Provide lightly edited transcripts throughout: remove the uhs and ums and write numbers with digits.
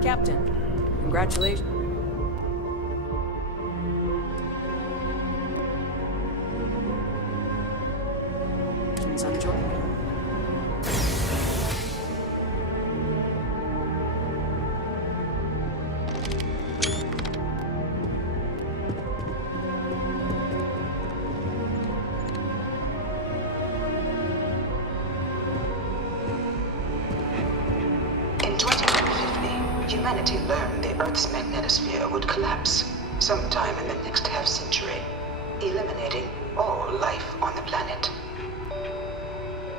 Captain, congratulations on joining. Humanity learned the Earth's magnetosphere would collapse sometime in the next half-century, eliminating all life on the planet.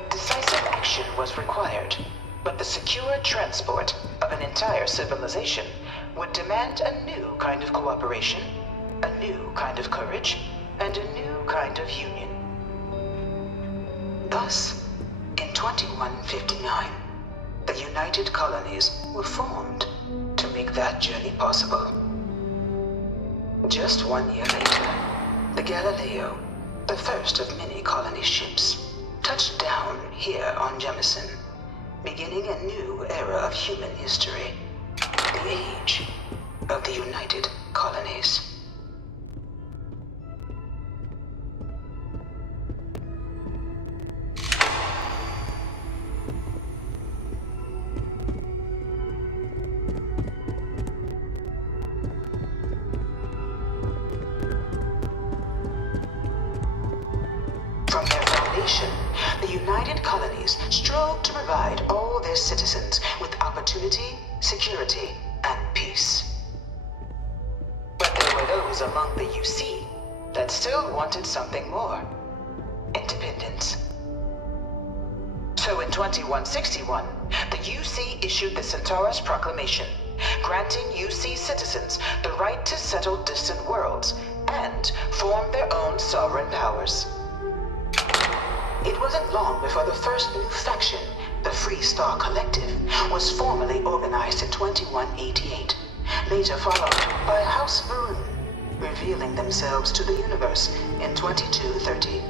Decisive action was required, but the secure transport of an entire civilization would demand a new kind of cooperation, a new kind of courage, and a new kind of union. Thus, in 2159, the United Colonies were formed to make that journey possible. Just 1 year later, the Galileo, the first of many colony ships, touched down here on Jemison, beginning a new era of human history, the age of the United Colonies. From their foundation, the United Colonies strove to provide all their citizens with opportunity, security, and peace. But there were those among the UC that still wanted something more: independence. So in 2161, the UC issued the Centaurus Proclamation, granting UC citizens the right to settle distant worlds and form their own sovereign powers. It wasn't long before the first new faction, the Free Star Collective, was formally organized in 2188, later followed by House Varun, revealing themselves to the universe in 2230.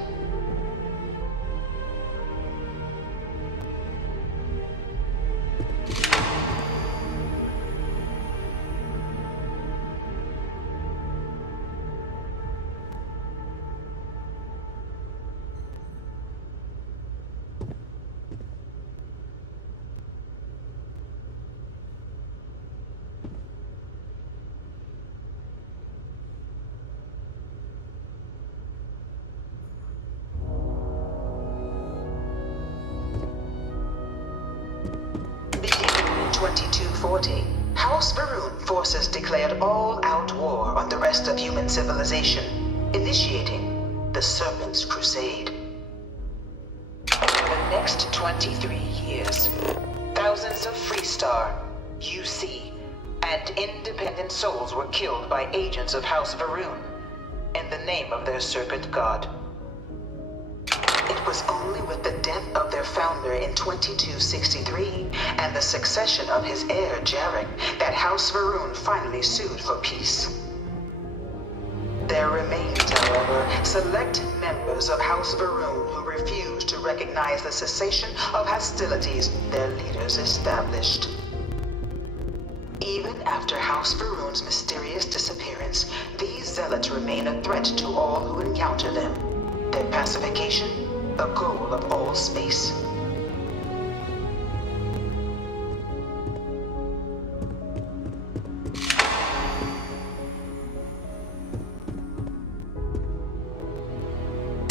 Beginning in 2240, House Varun forces declared all-out war on the rest of human civilization, initiating the Serpent's Crusade. Over the next 23 years, thousands of Freestar, UC, and independent souls were killed by agents of House Varun in the name of their serpent god. It was only with the death of their founder in 2263 and the succession of his heir Jarek that House Varun finally sued for peace. There remained, however, select members of House Varun who refused to recognize the cessation of hostilities their leaders established. Even after House Varun's mysterious disappearance, these zealots remain a threat to all who encounter them. Their pacification, a goal of all space.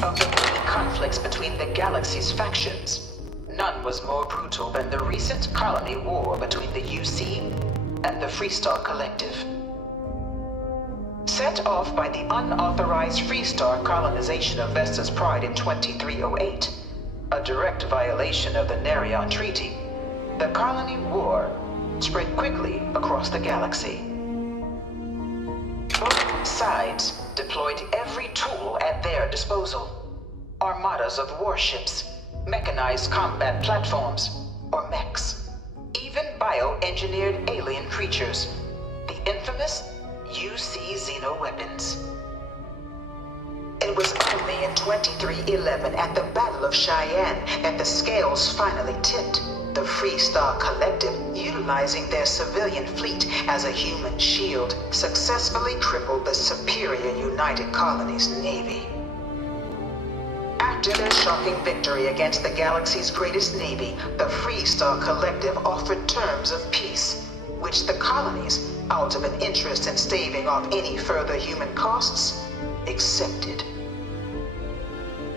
Of the many conflicts between the galaxy's factions, none was more brutal than the recent colony war between the UC and the Freestar Collective. Set off by the unauthorized Freestar colonization of Vesta's Pride in 2308, a direct violation of the Nerion Treaty, the colony war spread quickly across the galaxy. Both sides deployed every tool at their disposal: armadas of warships, mechanized combat platforms, or mechs, even bioengineered alien creatures, the infamous UC xeno-weapons. It was only in 2311 at the Battle of Cheyenne that the scales finally tipped. the Freestar Collective, utilizing their civilian fleet as a human shield, successfully crippled the superior United Colonies Navy. After their shocking victory against the galaxy's greatest navy, the Freestar Collective offered terms of peace, which the colonies, out of an interest in staving off any further human costs, accepted.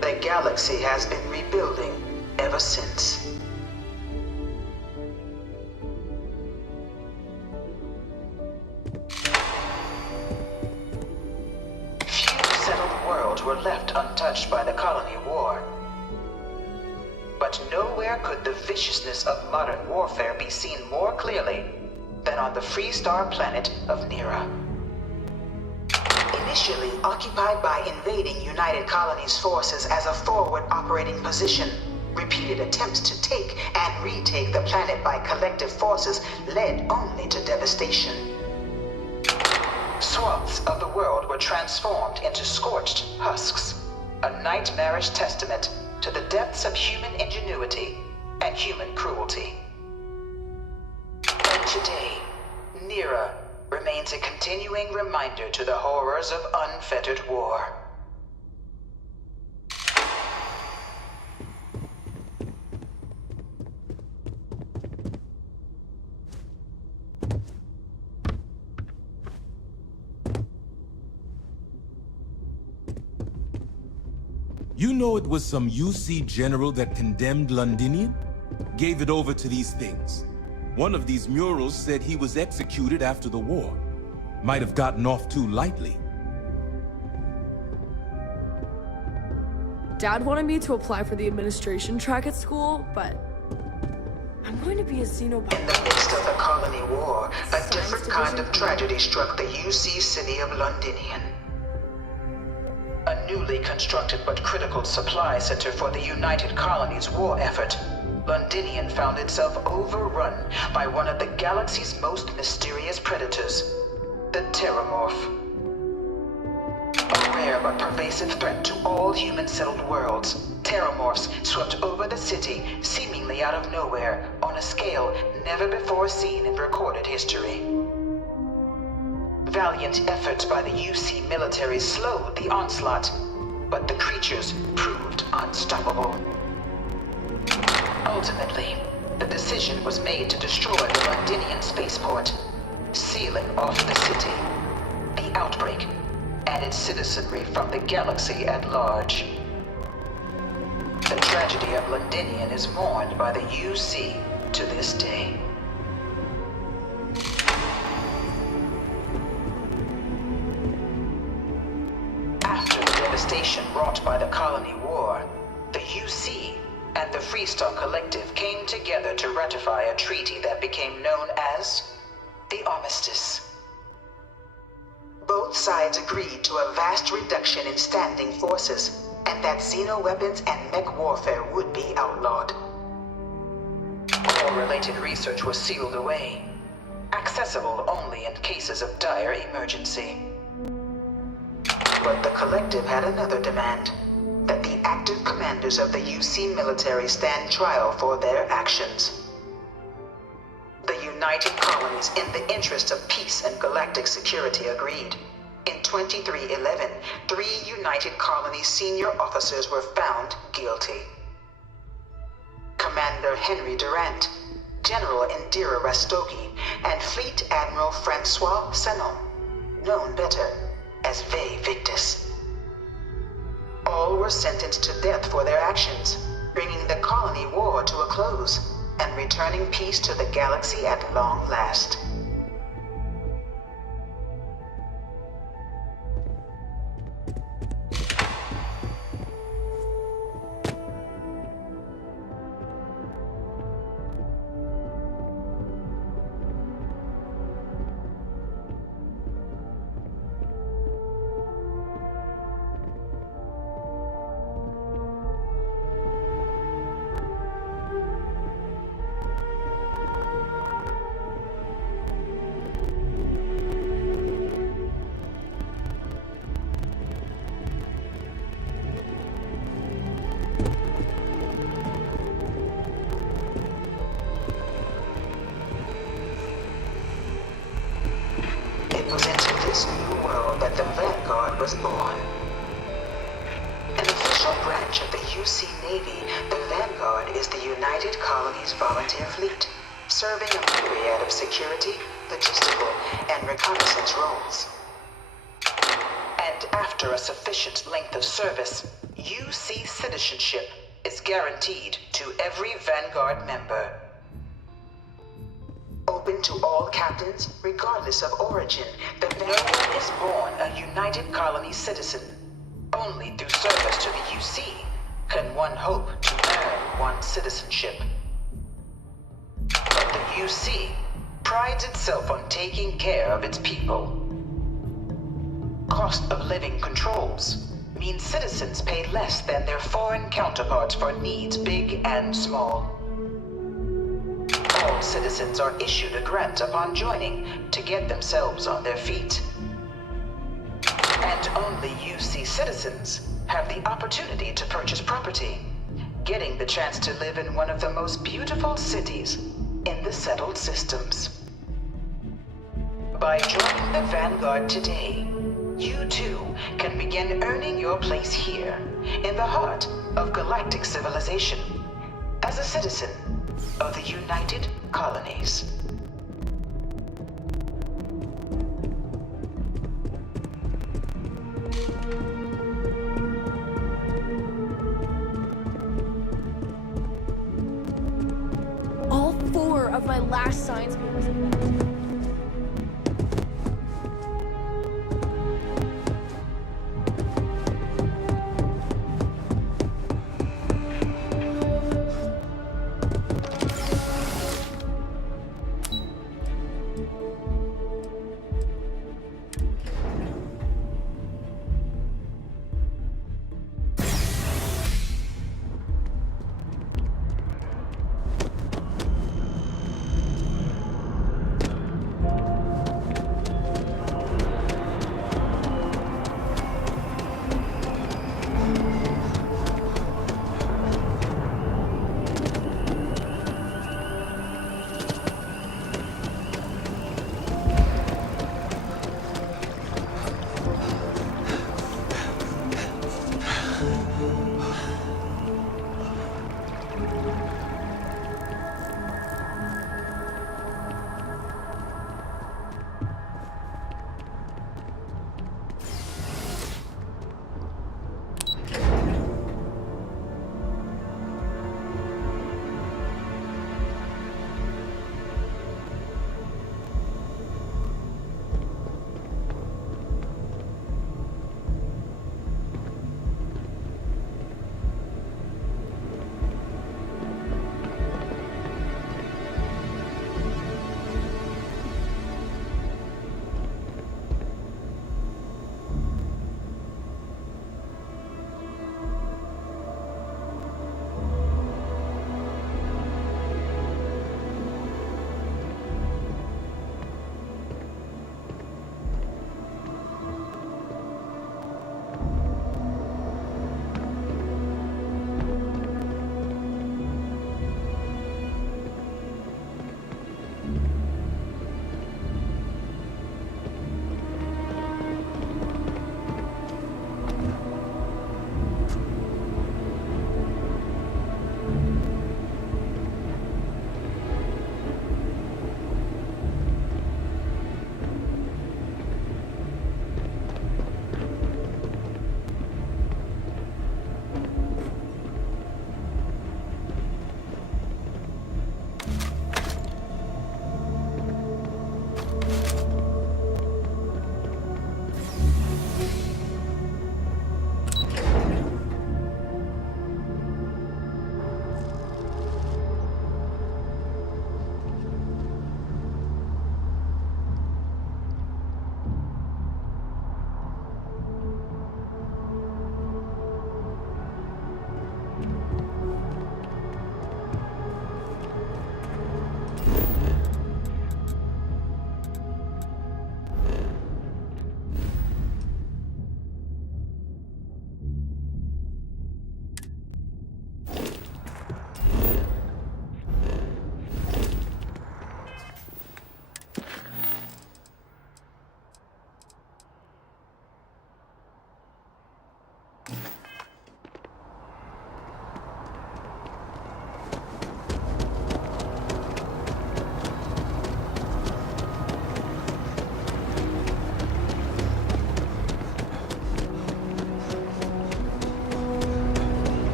The galaxy has been rebuilding ever since. Few settled worlds were left untouched by the colony war. But nowhere could the viciousness of modern warfare be seen more clearly than on the Freestar planet of Nira. Initially occupied by invading United Colonies forces as a forward operating position, repeated attempts to take and retake the planet by collective forces led only to devastation. Swaths of the world were transformed into scorched husks, a nightmarish testament to the depths of human ingenuity and human cruelty. And today, Nira remains a continuing reminder to the horrors of unfettered war. You know it was some UC general that condemned Londinian? Gave it over to these things. One of these murals said he was executed after the war. Might have gotten off too lightly. Dad wanted me to apply for the administration track at school, but I'm going to be a xenobot. In the midst of the colony war, a different kind of tragedy struck the UC city of Londinian. A newly constructed but critical supply center for the United Colonies war effort, Londinian found itself overrun by one of the galaxy's most mysterious predators, the Terramorph. A rare but pervasive threat to all human-settled worlds, Terramorphs swept over the city, seemingly out of nowhere, on a scale never before seen in recorded history. Valiant efforts by the UC military slowed the onslaught, but the creatures proved unstoppable. Ultimately, the decision was made to destroy the Londinian spaceport, sealing off the city, the outbreak, and its citizenry from the galaxy at large. The tragedy of Londinian is mourned by the UC to this day. After the devastation wrought by the colony war, the UC and the Freestar Collective came together to ratify a treaty that became known as the Armistice. Both sides agreed to a vast reduction in standing forces, and that xeno-weapons and mech warfare would be outlawed. All related research was sealed away, accessible only in cases of dire emergency. But the Collective had another demand, that the active commanders of the UC military stand trial for their actions. The United Colonies, in the interest of peace and galactic security, agreed. In 2311, 3 United Colonies senior officers were found guilty. Commander Henry Durant, General Indira Rastogi, and Fleet Admiral Francois Sanon, known better as Ve Victus. All were sentenced to death for their actions, bringing the colony war to a close and returning peace to the galaxy at long last. this new world that the Vanguard was born. An official branch of the UC Navy, the Vanguard is the United Colonies Volunteer Fleet, serving a myriad of security, logistical, and reconnaissance roles. And after a sufficient length of service, UC citizenship is guaranteed to every Vanguard member. Open to all captains, regardless of origin, no one is born a United Colonies citizen. Only through service to the UC can one hope to earn one's citizenship. But the UC prides itself on taking care of its people. Cost of living controls mean citizens pay less than their foreign counterparts for needs big and small. All citizens are issued a grant upon joining to get themselves on their feet. And only UC citizens have the opportunity to purchase property, getting the chance to live in one of the most beautiful cities in the settled systems. By joining the Vanguard today, you too can begin earning your place here, in the heart of galactic civilization, as a citizen of the United Colonies. All 4 of my last science papers have been.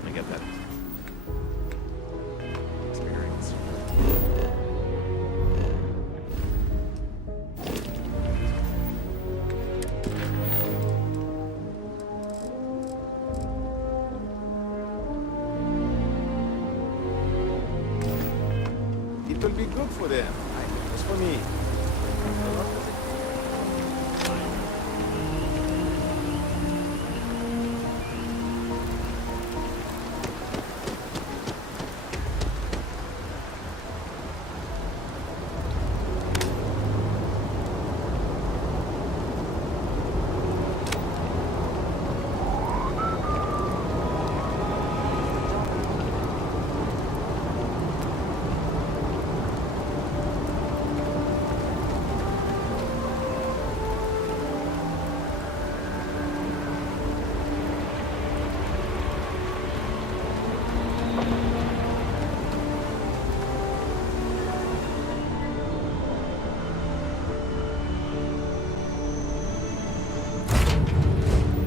certainly get that experience. It will be good for them. I think it's for me.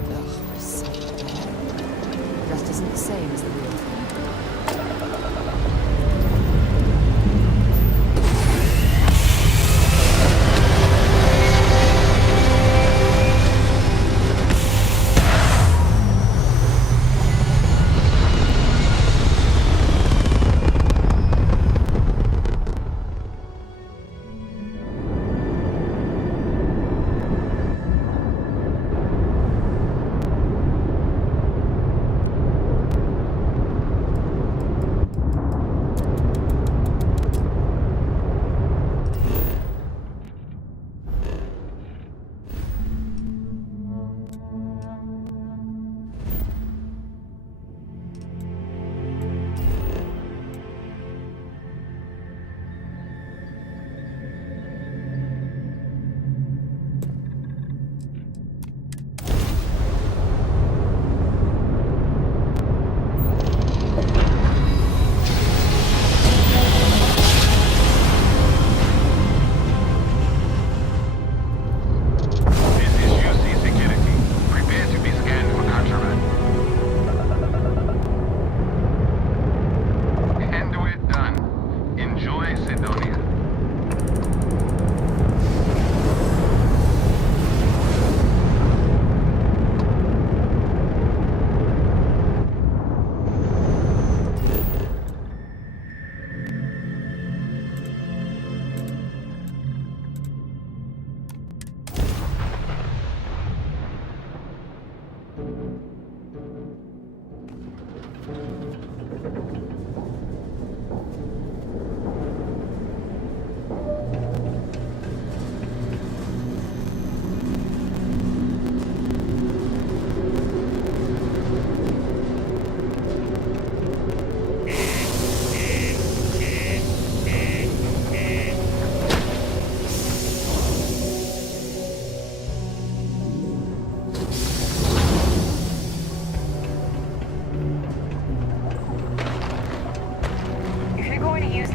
Ugh, so bad. Just isn't the same as the real thing.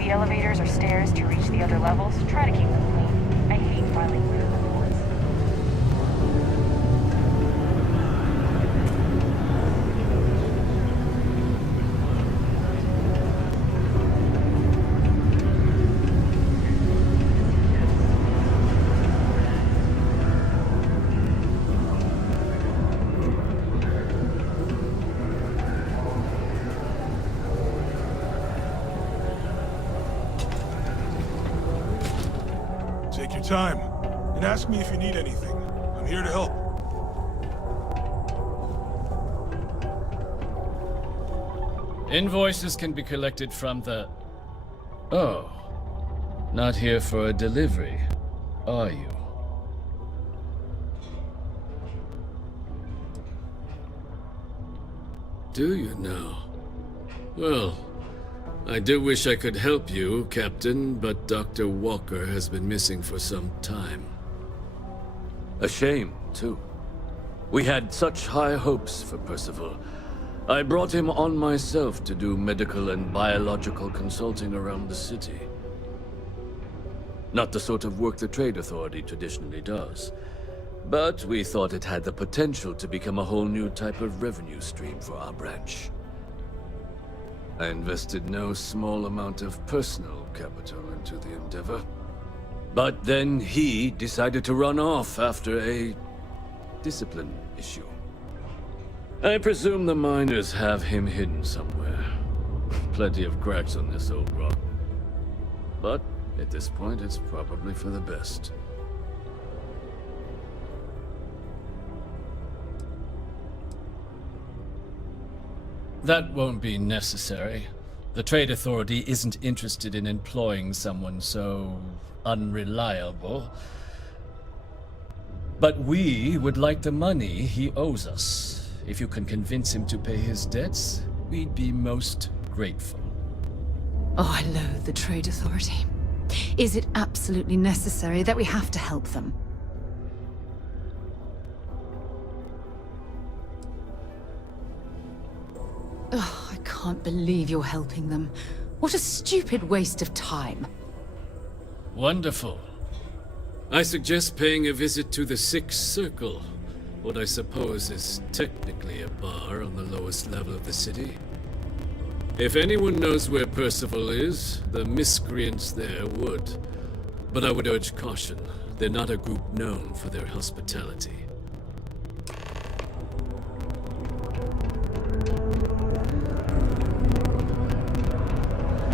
the elevators or stairs to reach the other levels, try to keep them clean. I hate filing written reports. Take your time, and ask me if you need anything. I'm here to help. Invoices can be collected from the... Oh. Not here for a delivery, are you? Do you now? Well, I do wish I could help you, Captain, but Dr. Walker has been missing for some time. A shame, too. We had such high hopes for Percival. I brought him on myself to do medical and biological consulting around the city. Not the sort of work the Trade Authority traditionally does. But we thought it had the potential to become a whole new type of revenue stream for our branch. I invested no small amount of personal capital into the endeavor. But then he decided to run off after a discipline issue. I presume the miners have him hidden somewhere. Plenty of cracks on this old rock. But at this point, it's probably for the best. That won't be necessary. The Trade Authority isn't interested in employing someone so unreliable. But we would like the money he owes us. If you can convince him to pay his debts, we'd be most grateful. Oh, I loathe the Trade Authority. Is it absolutely necessary that we have to help them? Oh, I can't believe you're helping them. What a stupid waste of time. Wonderful. I suggest paying a visit to the Sixth Circle, what I suppose is technically a bar on the lowest level of the city. If anyone knows where Percival is, the miscreants there would. But I would urge caution. They're not a group known for their hospitality.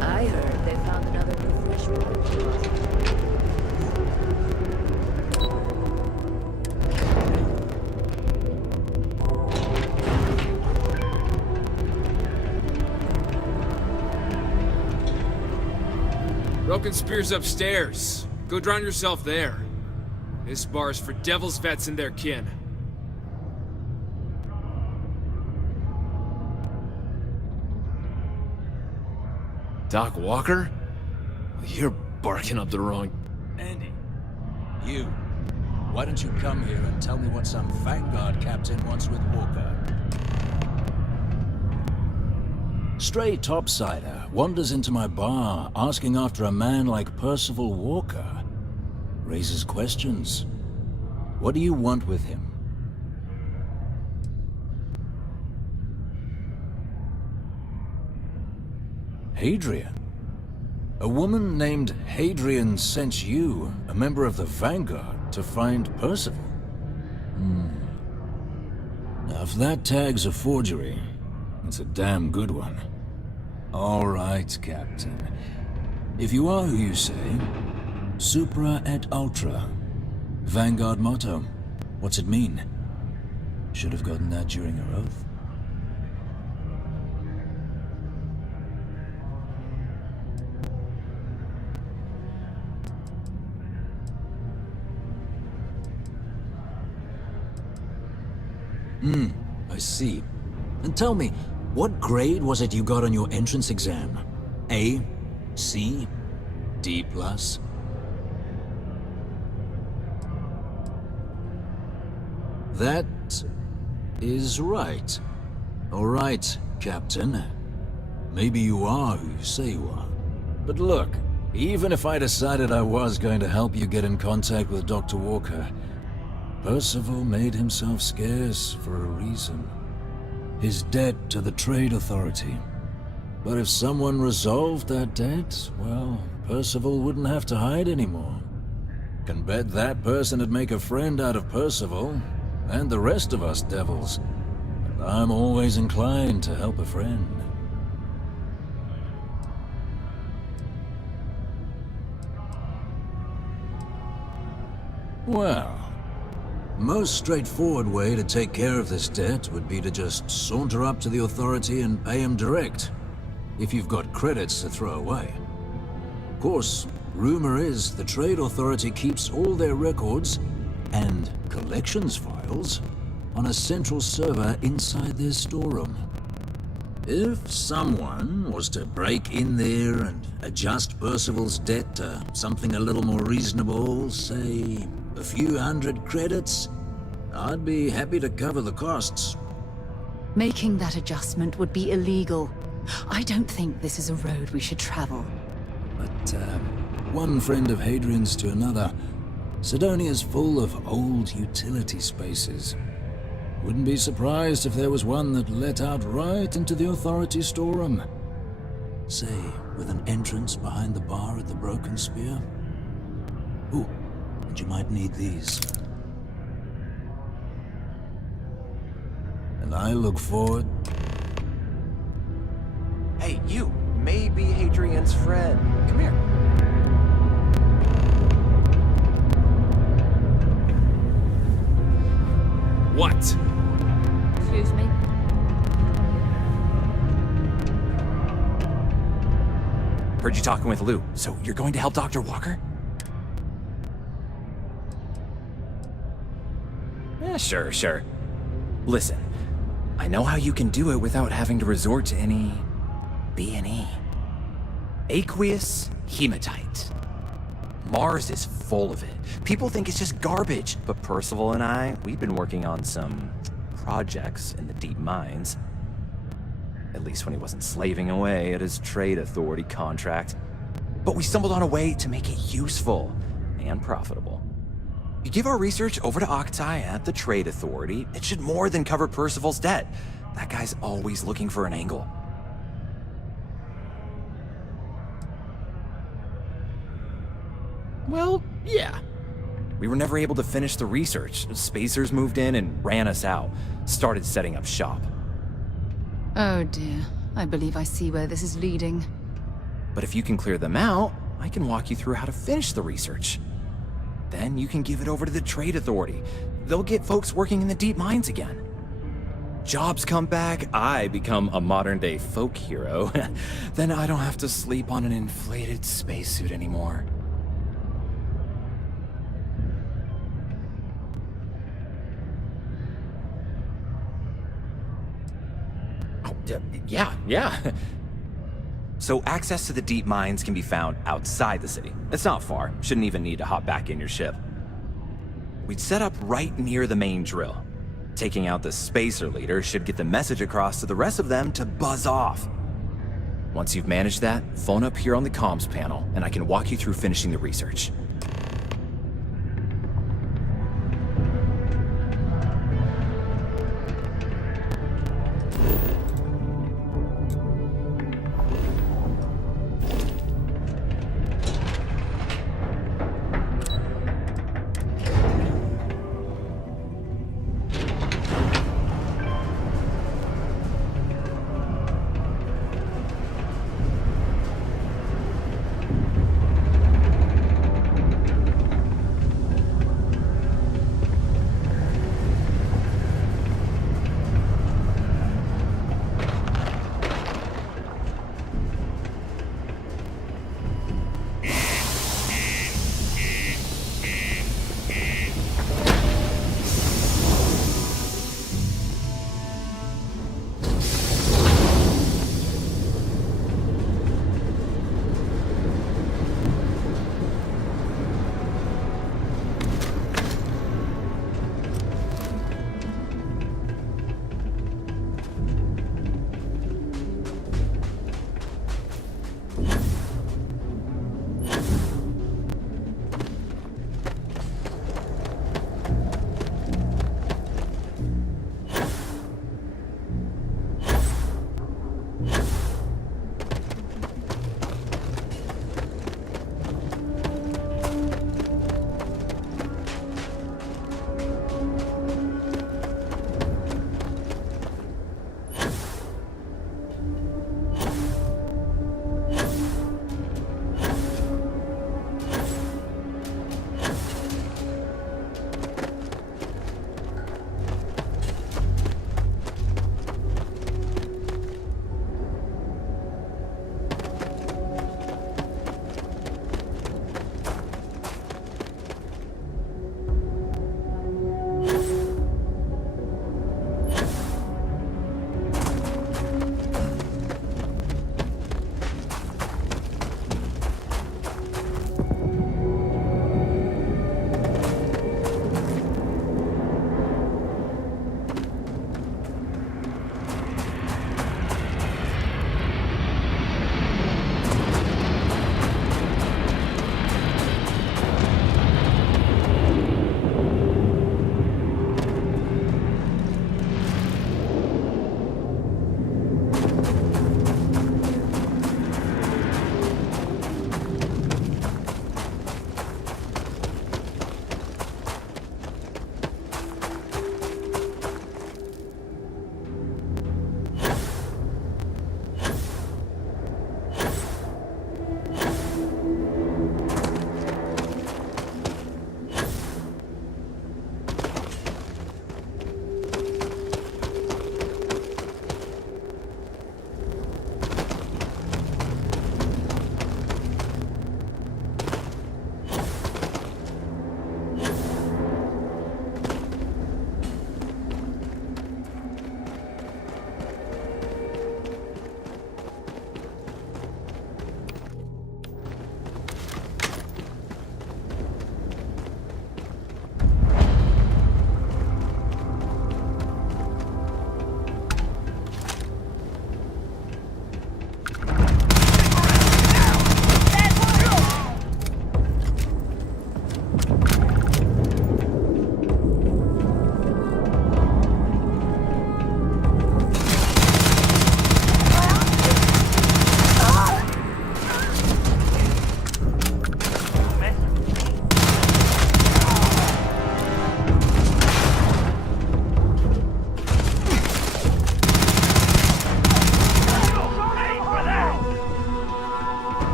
I heard they found another refreshment. Broken Spear's upstairs. Go drown yourself there. This bar's for devil's vets and their kin. Doc Walker? You're barking up the wrong... Andy, you. Why don't you come here and tell me what some Vanguard captain wants with Walker? Stray topsider wanders into my bar asking after a man like Percival Walker. Raises questions. What do you want with him? Hadrian? A woman named Hadrian sent you, a member of the Vanguard, to find Percival? Now, if that tag's a forgery, it's a damn good one. All right, Captain. If you are who you say, Supra et Ultra. Vanguard motto. What's it mean? Should have gotten that during your oath. I see. And tell me, what grade was it you got on your entrance exam? A? C? D+? That is right. All right, Captain. Maybe you are who you say you are. But look, even if I decided I was going to help you get in contact with Dr. Walker, Percival made himself scarce for a reason. His debt to the Trade Authority. But if someone resolved that debt, well, Percival wouldn't have to hide anymore. Can bet that person would make a friend out of Percival, and the rest of us devils. And I'm always inclined to help a friend. Well, most straightforward way to take care of this debt would be to just saunter up to the Authority and pay him direct, if you've got credits to throw away. Of course, rumor is the Trade Authority keeps all their records and collections files on a central server inside their storeroom. If someone was to break in there and adjust Percival's debt to something a little more reasonable, say a few hundred credits, I'd be happy to cover the costs. Making that adjustment would be illegal. I don't think this is a road we should travel. But, one friend of Hadrian's to another, Sidonia's full of old utility spaces. Wouldn't be surprised if there was one that let out right into the Authority storeroom. Say, with an entrance behind the bar at the Broken Spear? Ooh, and you might need these. And I look forward... Hey, you! Maybe Hadrian's friend. Come here. What? Excuse me? Heard you talking with Lou, so you're going to help Dr. Walker? Yeah, sure. Listen, I know how you can do it without having to resort to any... B&E. Aqueous hematite. Mars is full of it. People think it's just garbage, but Percival and I, we've been working on some projects in the deep mines. At least when he wasn't slaving away at his trade authority contract. But we stumbled on a way to make it useful and profitable. You give our research over to Octai at the trade authority, it should more than cover Percival's debt. That guy's always looking for an angle. Well, yeah. We were never able to finish the research. Spacers moved in and ran us out. Started setting up shop. Oh dear. I believe I see where this is leading. But if you can clear them out, I can walk you through how to finish the research. Then you can give it over to the trade authority. They'll get folks working in the deep mines again. Jobs come back, I become a modern-day folk hero. Then I don't have to sleep on an inflated spacesuit anymore. Yeah. So access to the deep mines can be found outside the city. It's not far. Shouldn't even need to hop back in your ship. We'd set up right near the main drill. Taking out the spacer leader should get the message across to the rest of them to buzz off. Once you've managed that, phone up here on the comms panel, and I can walk you through finishing the research.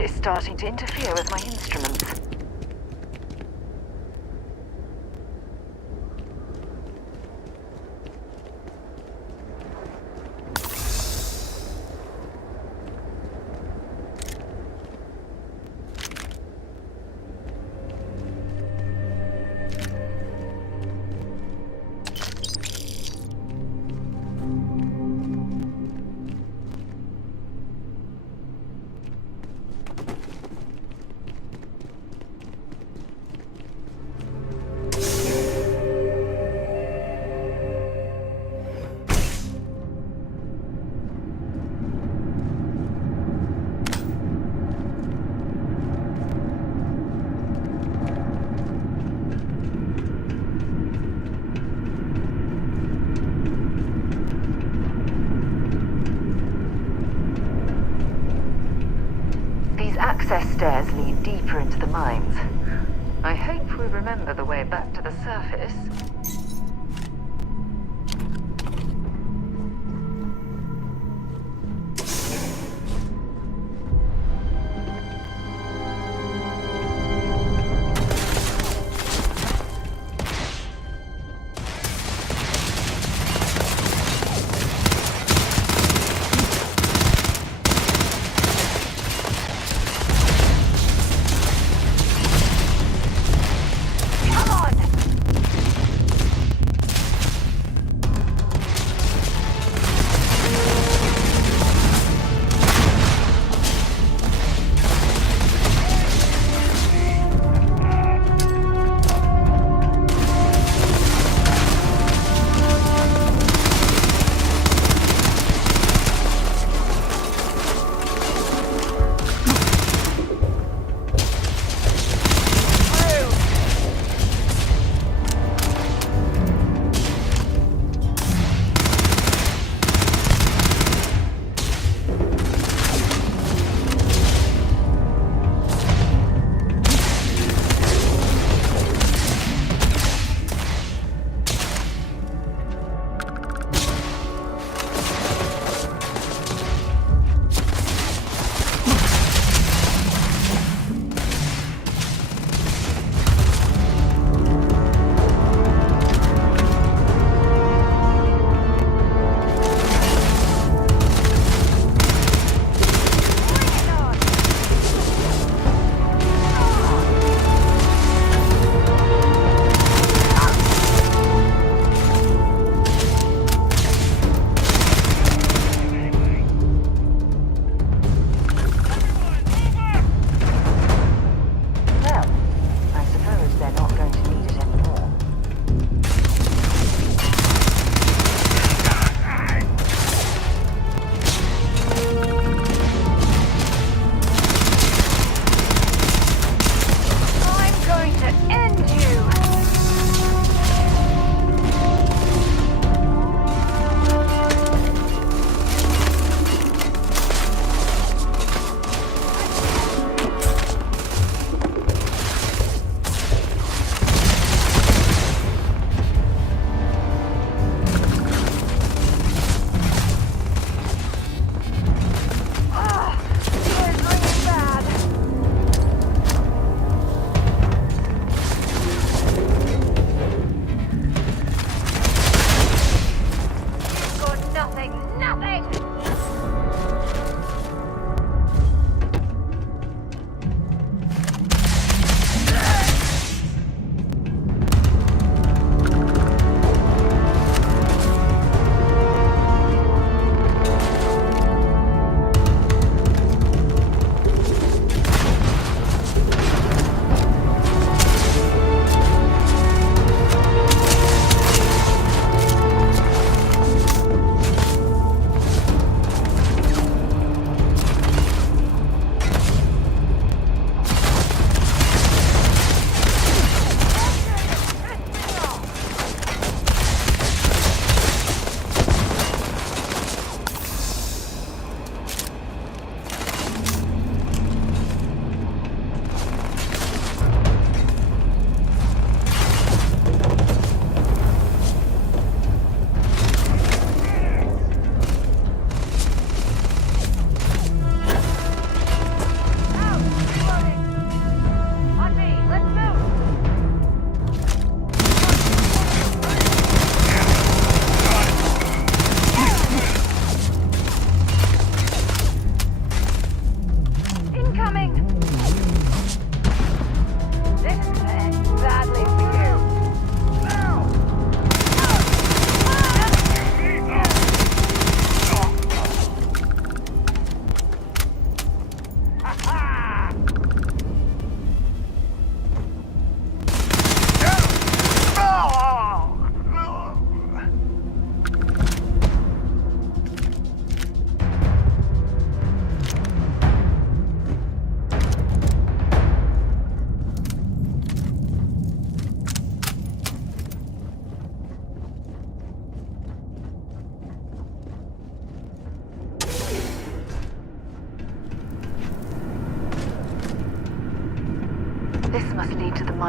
is starting to interfere with my instruments. Access stairs lead deeper into the mines. I hope we remember the way back to the surface.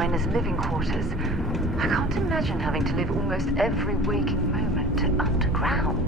miners' living quarters. I can't imagine having to live almost every waking moment underground.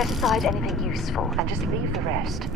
Set aside anything useful and just leave the rest.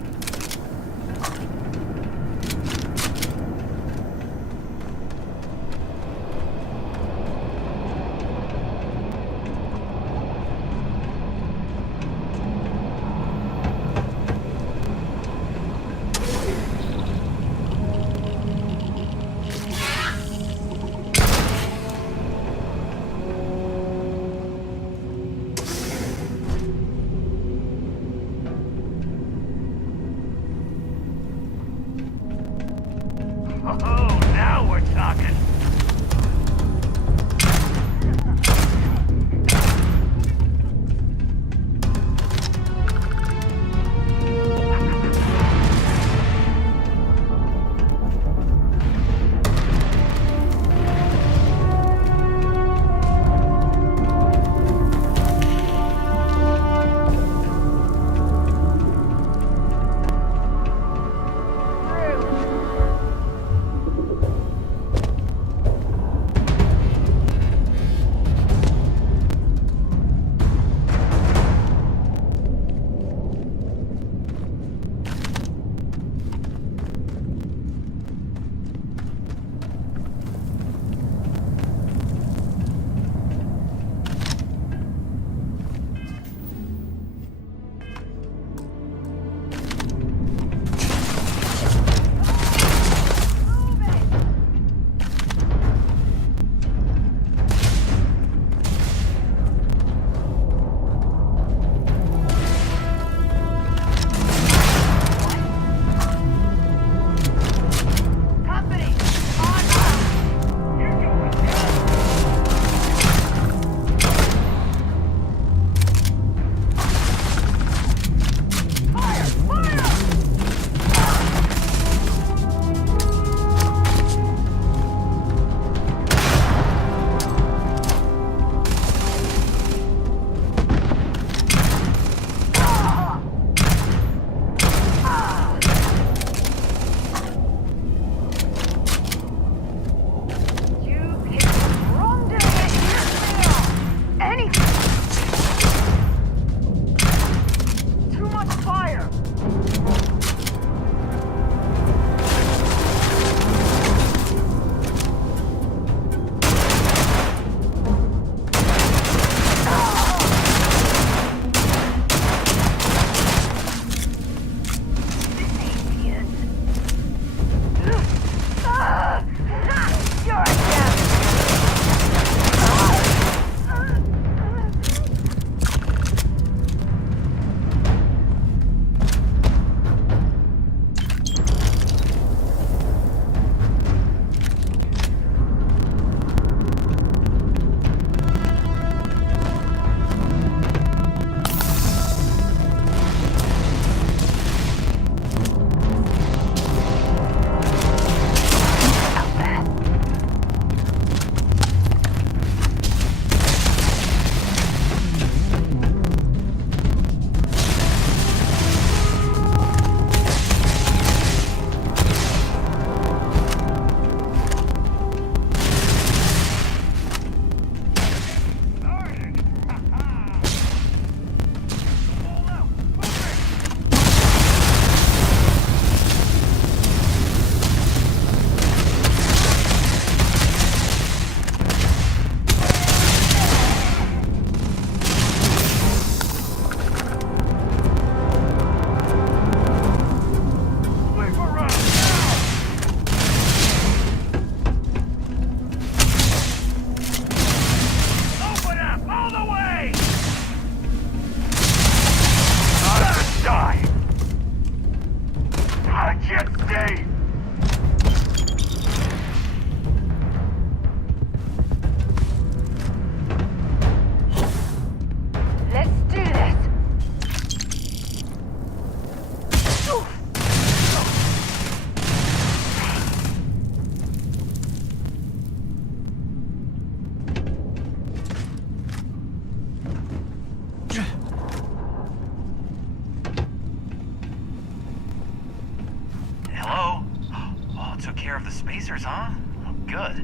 the spacers, huh? Oh, good.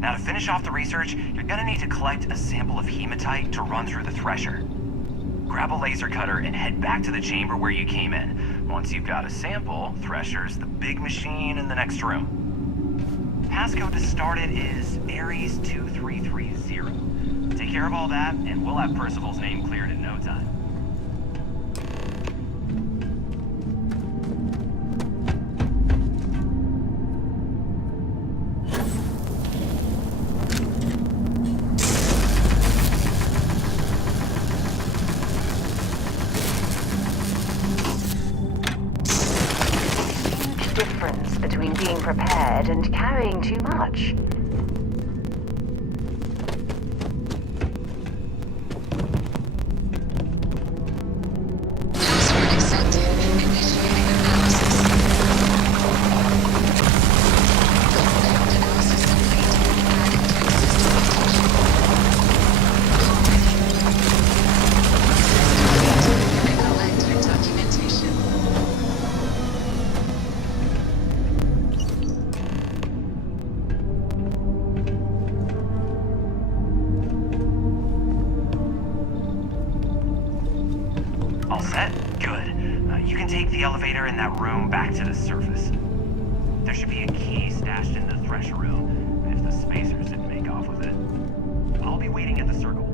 Now, to finish off the research, you're gonna need to collect a sample of hematite to run through the thresher. Grab a laser cutter and head back to the chamber where you came in. Once you've got a sample, Thresher's the big machine in the next room. Passcode to start it is Ares 2330. Take care of all that, and we'll have Percival's name cleared in no time. Difference between being prepared and carrying too much. All set? Good. You can take the elevator in that room back to the surface. There should be a key stashed in the thresher room, if the spacers didn't make off with it. I'll be waiting at the circle.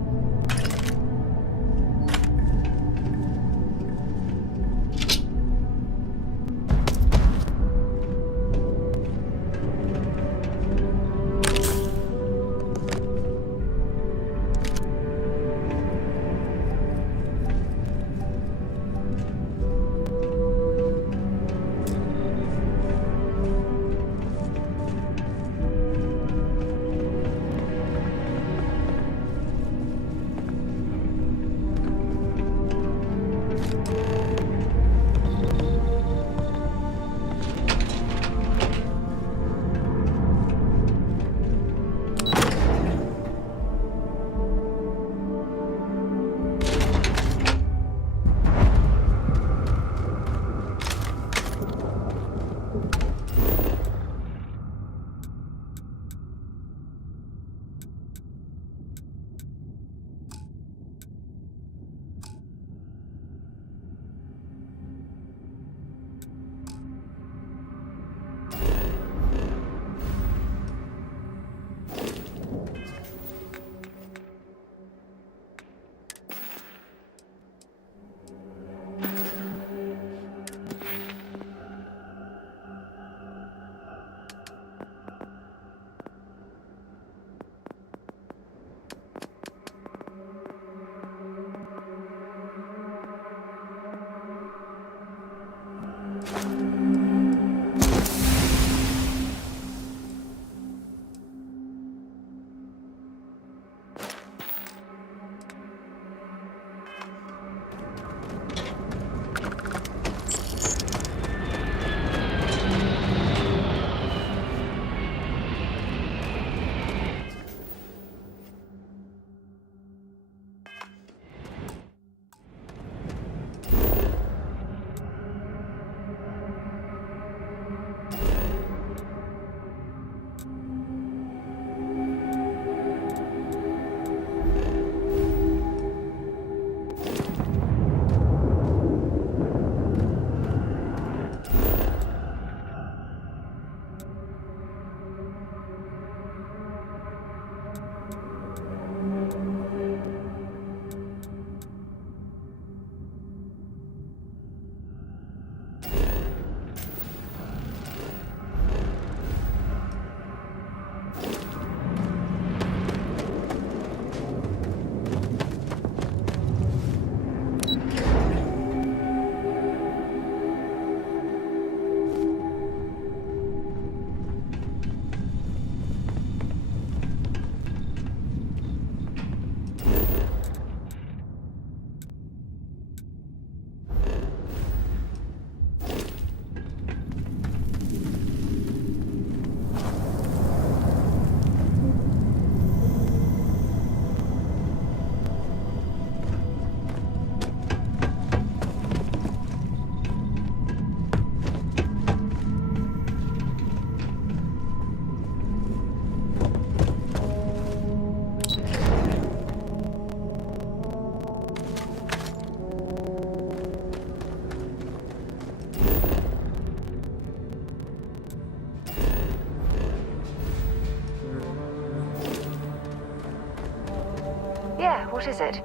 What is it?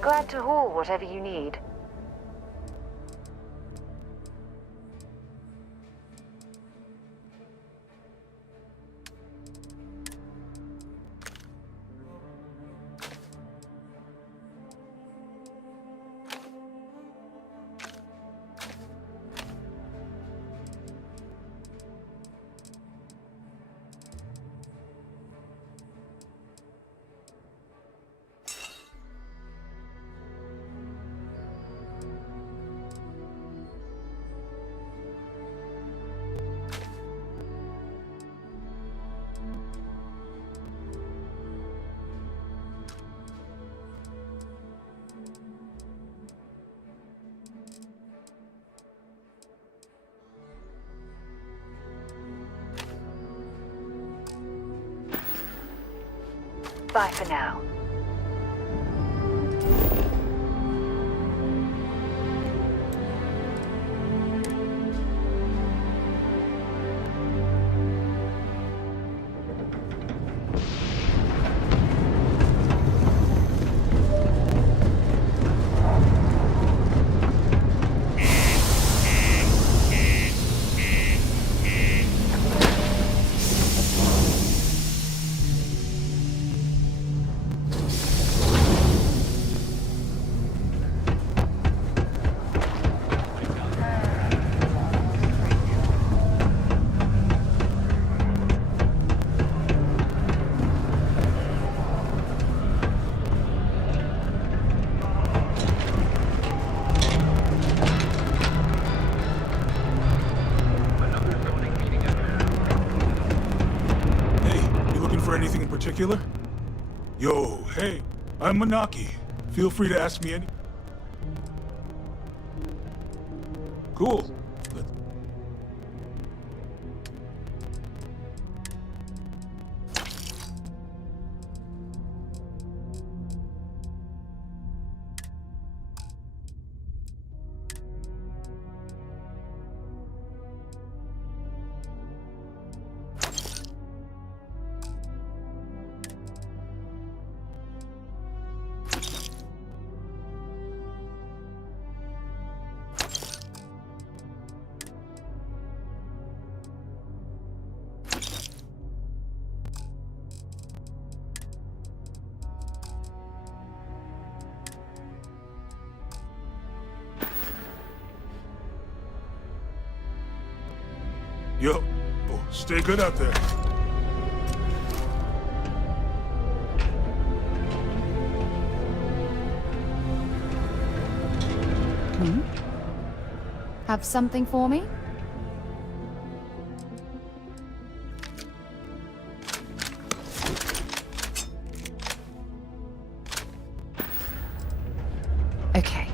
Glad to haul whatever you need. Bye for now. Anything in particular? Yo, hey, I'm Manaki. Feel free to ask me any... Cool. Yo, oh, stay good out there. Have something for me? Okay.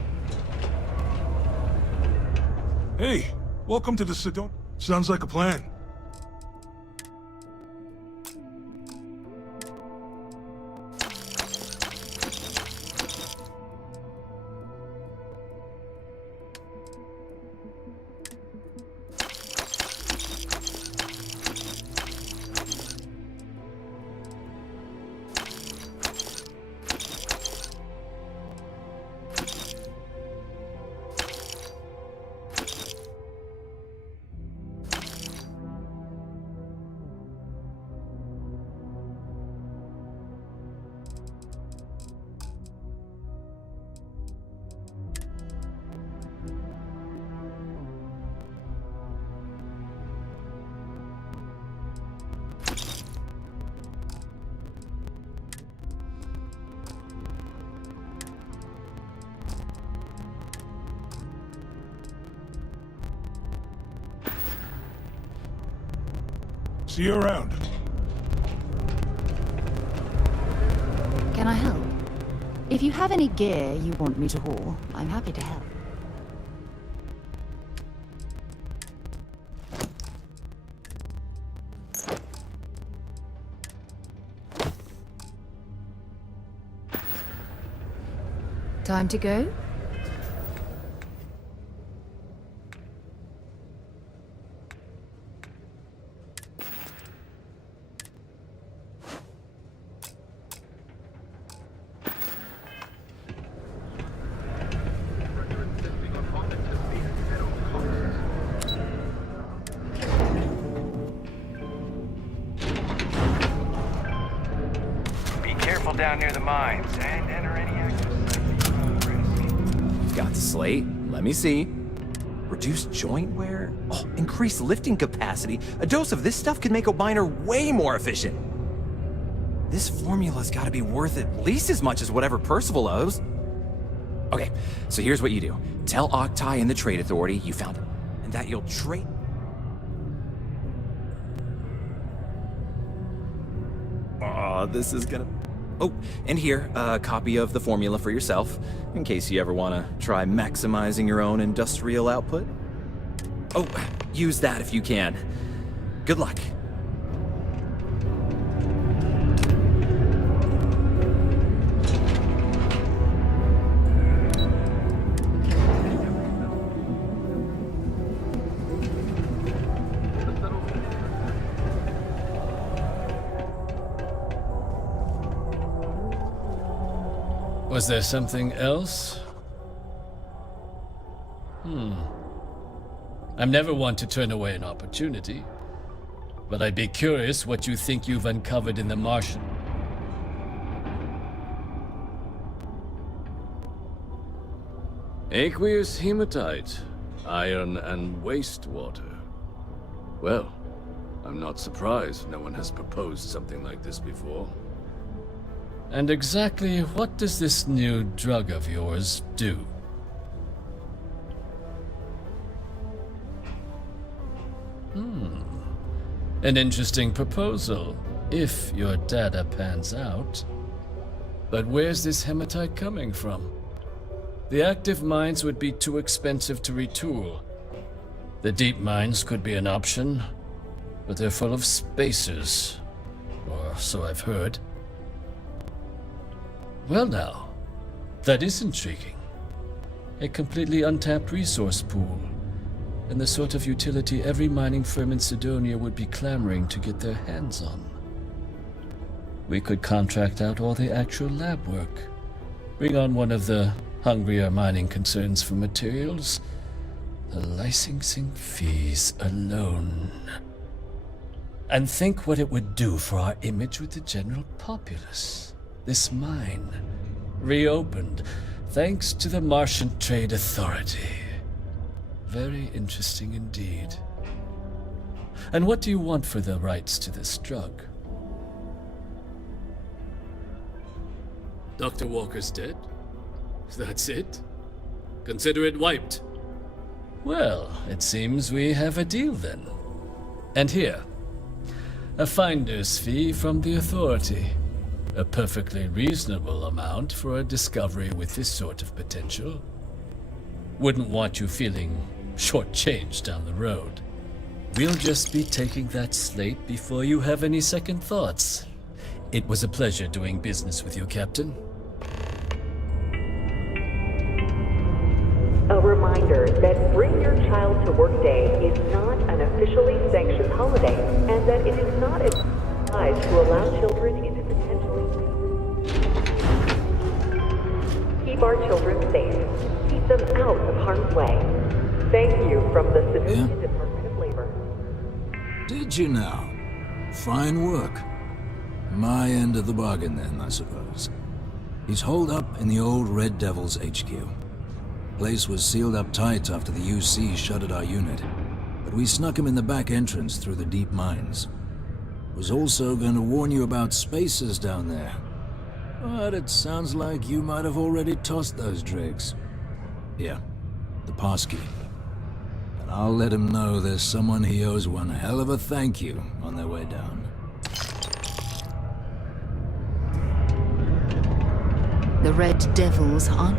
Hey, welcome to the Sedona. Sounds like a plan. See you around. Can I help? If you have any gear you want me to haul, I'm happy to help. Time to go? down near the mines and enter any active sites at your own risk. You've got the slate. Let me see. Reduce joint wear? Oh, increase lifting capacity. A dose of this stuff could make a miner way more efficient. This formula's gotta be worth at least as much as whatever Percival owes. Okay, so here's what you do. Tell Octai and the Trade Authority you found it, and that you'll trade... Oh, this is gonna... Oh, and here, a copy of the formula for yourself, in case you ever want to try maximizing your own industrial output. Oh, use that if you can. Good luck. Was there something else? I'm never one to turn away an opportunity, but I'd be curious what you think you've uncovered in the Martian. Aqueous hematite, iron and wastewater. Well, I'm not surprised no one has proposed something like this before. And exactly what does this new drug of yours do? An interesting proposal, if your data pans out. But where's this hematite coming from? The active mines would be too expensive to retool. The deep mines could be an option, but they're full of spacers, or so I've heard. Well now, that is intriguing. A completely untapped resource pool, and the sort of utility every mining firm in Sidonia would be clamoring to get their hands on. We could contract out all the actual lab work, bring on one of the hungrier mining concerns for materials. The licensing fees alone. And think what it would do for our image with the general populace. This mine, reopened, thanks to the Martian Trade Authority. Very interesting indeed. And what do you want for the rights to this drug? Dr. Walker's dead? That's it? Consider it wiped. Well, it seems we have a deal then. And here, a finder's fee from the Authority. A perfectly reasonable amount for a discovery with this sort of potential. Wouldn't want you feeling shortchanged down the road. We'll just be taking that slate before you have any second thoughts. It was a pleasure doing business with you, Captain. A reminder that Bring Your Child to Work Day is not an officially sanctioned holiday, and that it is not advised to allow children into potentially... Keep our children safe. Keep them out of harm's way. Thank you from the Civilian Department of Labor. Did you now? Fine work. My end of the bargain then, I suppose. He's holed up in the old Red Devil's HQ. Place was sealed up tight after the UC shuttered our unit, but we snuck him in the back entrance through the deep mines. Was also going to warn you about spacers down there, but it sounds like you might have already tossed those dregs. Here, the passkey. And I'll let him know there's someone he owes one hell of a thank you on their way down. The Red Devils, huh?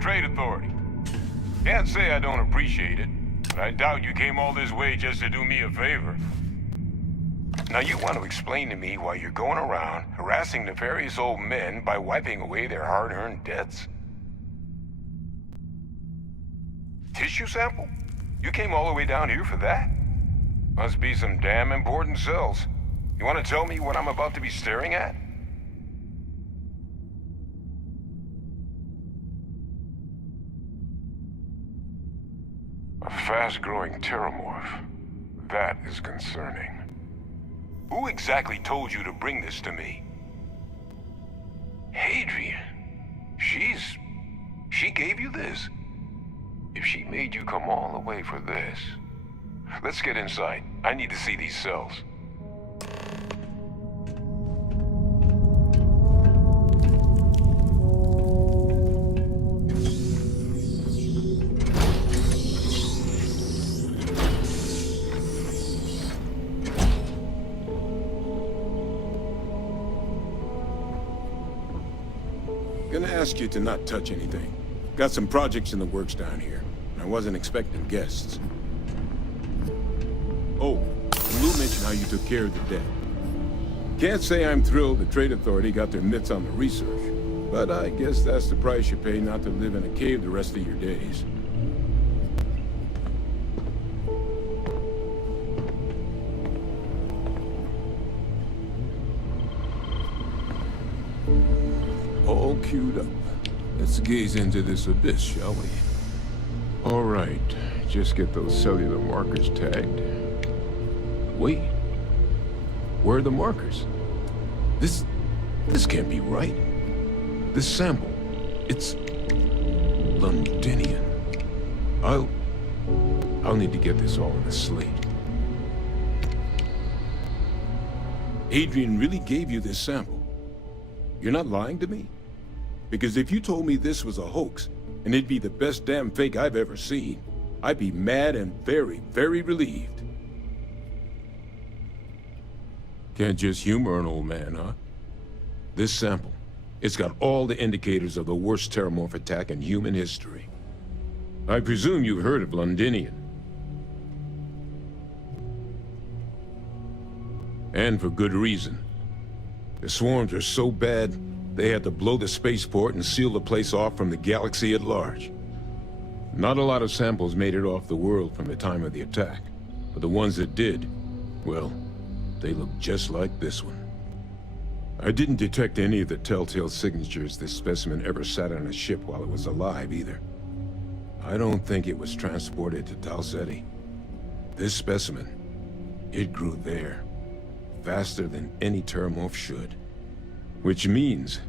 Trade Authority. Can't say I don't appreciate it, but I doubt you came all this way just to do me a favor. Now you want to explain to me why you're going around harassing nefarious old men by wiping away their hard-earned debts? Tissue sample? You came all the way down here for that? Must be some damn important cells. You want to tell me what I'm about to be staring at? A fast-growing terramorph. That is concerning. Who exactly told you to bring this to me? Hadrian. She gave you this? If she made you come all the way for this... Let's get inside. I need to see these cells. Gonna ask you to not touch anything. Got some projects in the works down here. I wasn't expecting guests. Oh, and Lou mentioned how you took care of the debt. Can't say I'm thrilled the Trade Authority got their mitts on the research, but I guess that's the price you pay not to live in a cave the rest of your days. All queued up. Let's gaze into this abyss, shall we? All right, just get those cellular markers tagged. Wait, where are the markers? This can't be right. This sample, it's Londinian. I'll need to get this all on a slate. Adrian really gave you this sample. You're not lying to me? Because if you told me this was a hoax, and it'd be the best damn fake I've ever seen, I'd be mad and very, very relieved. Can't just humor an old man, huh? This sample, it's got all the indicators of the worst terramorph attack in human history. I presume you've heard of Londinian. And for good reason. The swarms are so bad, they had to blow the spaceport and seal the place off from the galaxy at large. Not a lot of samples made it off the world from the time of the attack, but the ones that did, well, they look just like this one. I didn't detect any of the telltale signatures this specimen ever sat on a ship while it was alive, either. I don't think it was transported to Tal Ceti. This specimen, it grew there, faster than any terramorph should. Which means,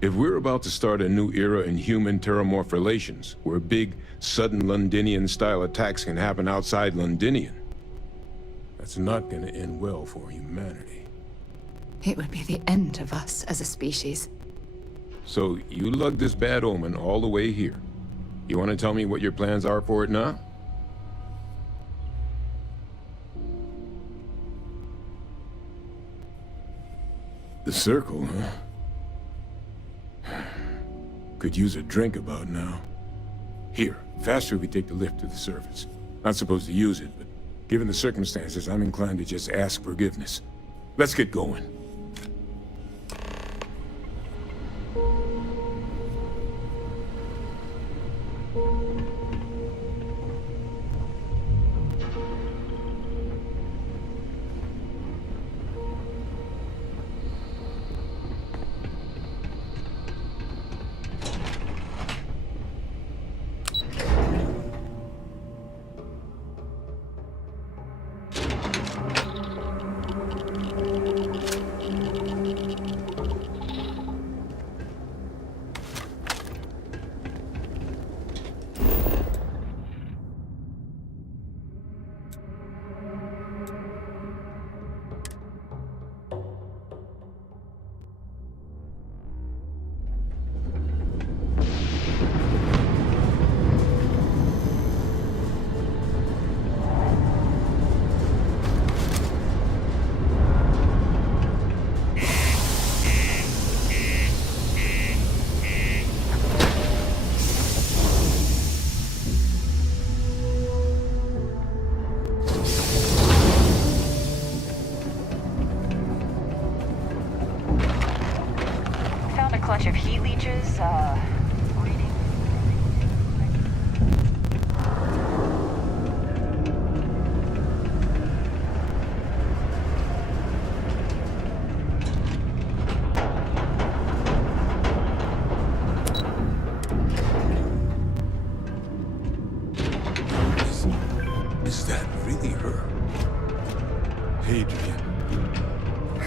if we're about to start a new era in human-terramorph relations, where big, sudden Londinian-style attacks can happen outside Londinian, that's not gonna end well for humanity. It would be the end of us as a species. So, you lugged this bad omen all the way here. You want to tell me what your plans are for it now? The circle, huh? Could use a drink about now. Here, faster we take the lift to the surface. Not supposed to use it, but given the circumstances, I'm inclined to just ask forgiveness. Let's get going.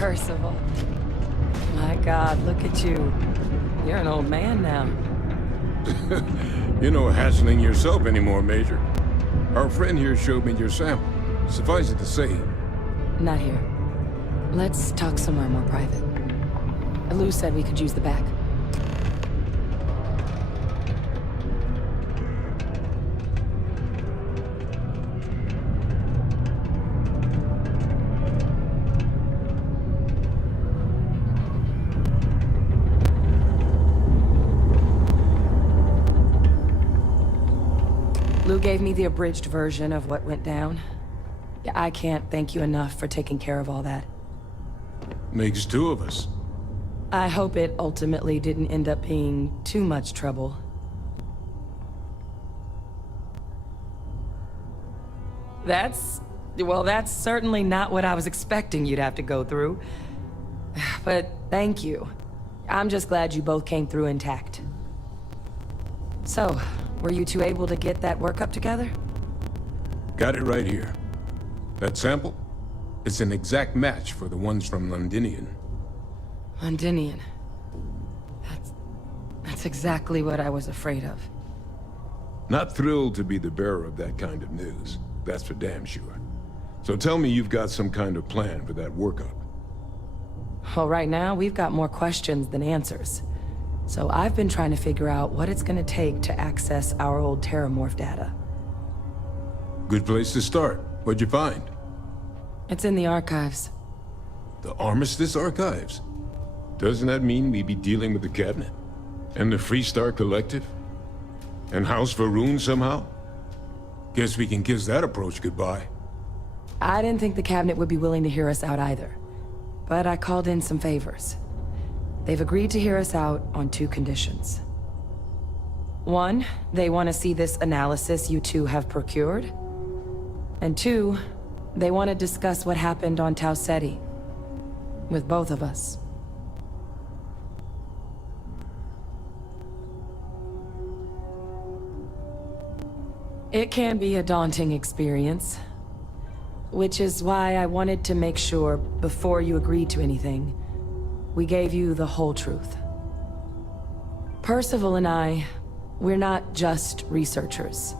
Percival. My God, look at you. You're an old man now. You're no hassling yourself anymore, Major. Our friend here showed me your sample. Suffice it to say... Not here. Let's talk somewhere more private. Lou said we could use the back. Lou gave me the abridged version of what went down. I can't thank you enough for taking care of all that. Makes two of us. I hope it ultimately didn't end up being too much trouble. Well, that's certainly not what I was expecting you'd have to go through. But thank you. I'm just glad you both came through intact. So, were you two able to get that workup together? Got it right here. That sample? It's an exact match for the ones from Londinian. Londinian. That's exactly what I was afraid of. Not thrilled to be the bearer of that kind of news. That's for damn sure. So tell me you've got some kind of plan for that workup. Well, right now, we've got more questions than answers. So I've been trying to figure out what it's gonna take to access our old Terramorph data. Good place to start. What'd you find? It's in the archives. The Armistice Archives? Doesn't that mean we'd be dealing with the Cabinet? And the Freestar Collective? And House Varun somehow? Guess we can kiss that approach goodbye. I didn't think the Cabinet would be willing to hear us out either. But I called in some favors. They've agreed to hear us out on two conditions. One, they want to see this analysis you two have procured. And two, they want to discuss what happened on Tau Ceti. With both of us. It can be a daunting experience. Which is why I wanted to make sure, before you agreed to anything, we gave you the whole truth. Percival and I, we're not just researchers.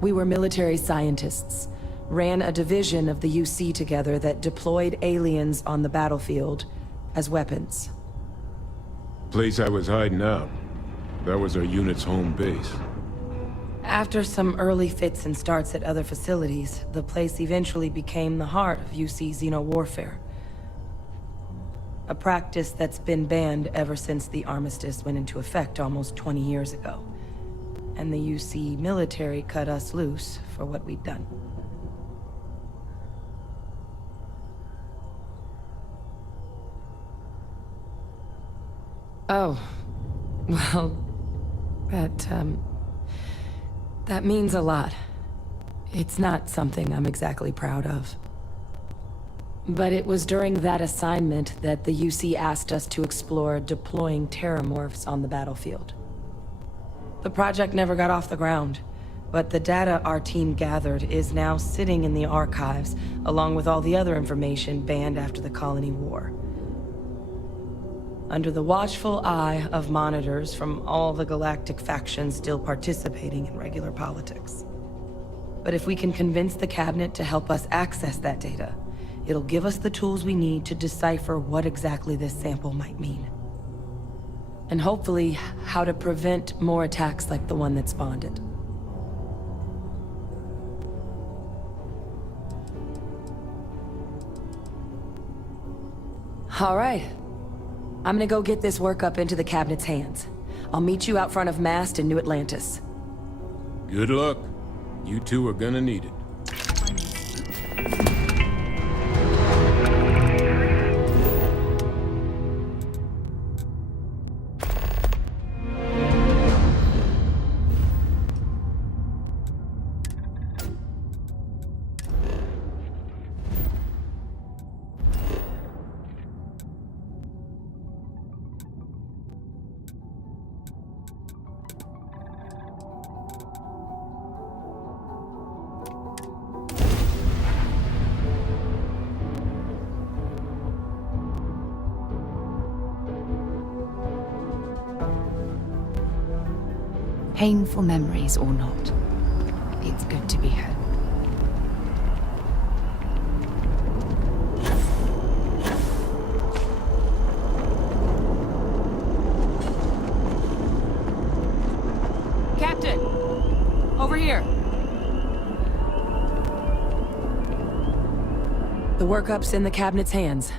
We were military scientists, ran a division of the UC together that deployed aliens on the battlefield as weapons. Place I was hiding out. That was our unit's home base. After some early fits and starts at other facilities, the place eventually became the heart of UC xeno-warfare. A practice that's been banned ever since the armistice went into effect almost 20 years ago. And the UC military cut us loose for what we'd done. Oh, well, that means a lot. It's not something I'm exactly proud of. But it was during that assignment that the UC asked us to explore deploying Terramorphs on the battlefield. The project never got off the ground, but the data our team gathered is now sitting in the archives, along with all the other information banned after the Colony War. Under the watchful eye of monitors from all the galactic factions still participating in regular politics. But if we can convince the Cabinet to help us access that data, it'll give us the tools we need to decipher what exactly this sample might mean. And hopefully, how to prevent more attacks like the one that spawned it. All right. I'm gonna go get this workup into the Cabinet's hands. I'll meet you out front of Mast in New Atlantis. Good luck. You two are gonna need it. painful memories or not, it's good to be home. Captain! Over here! The workup's in the cabinet's hands.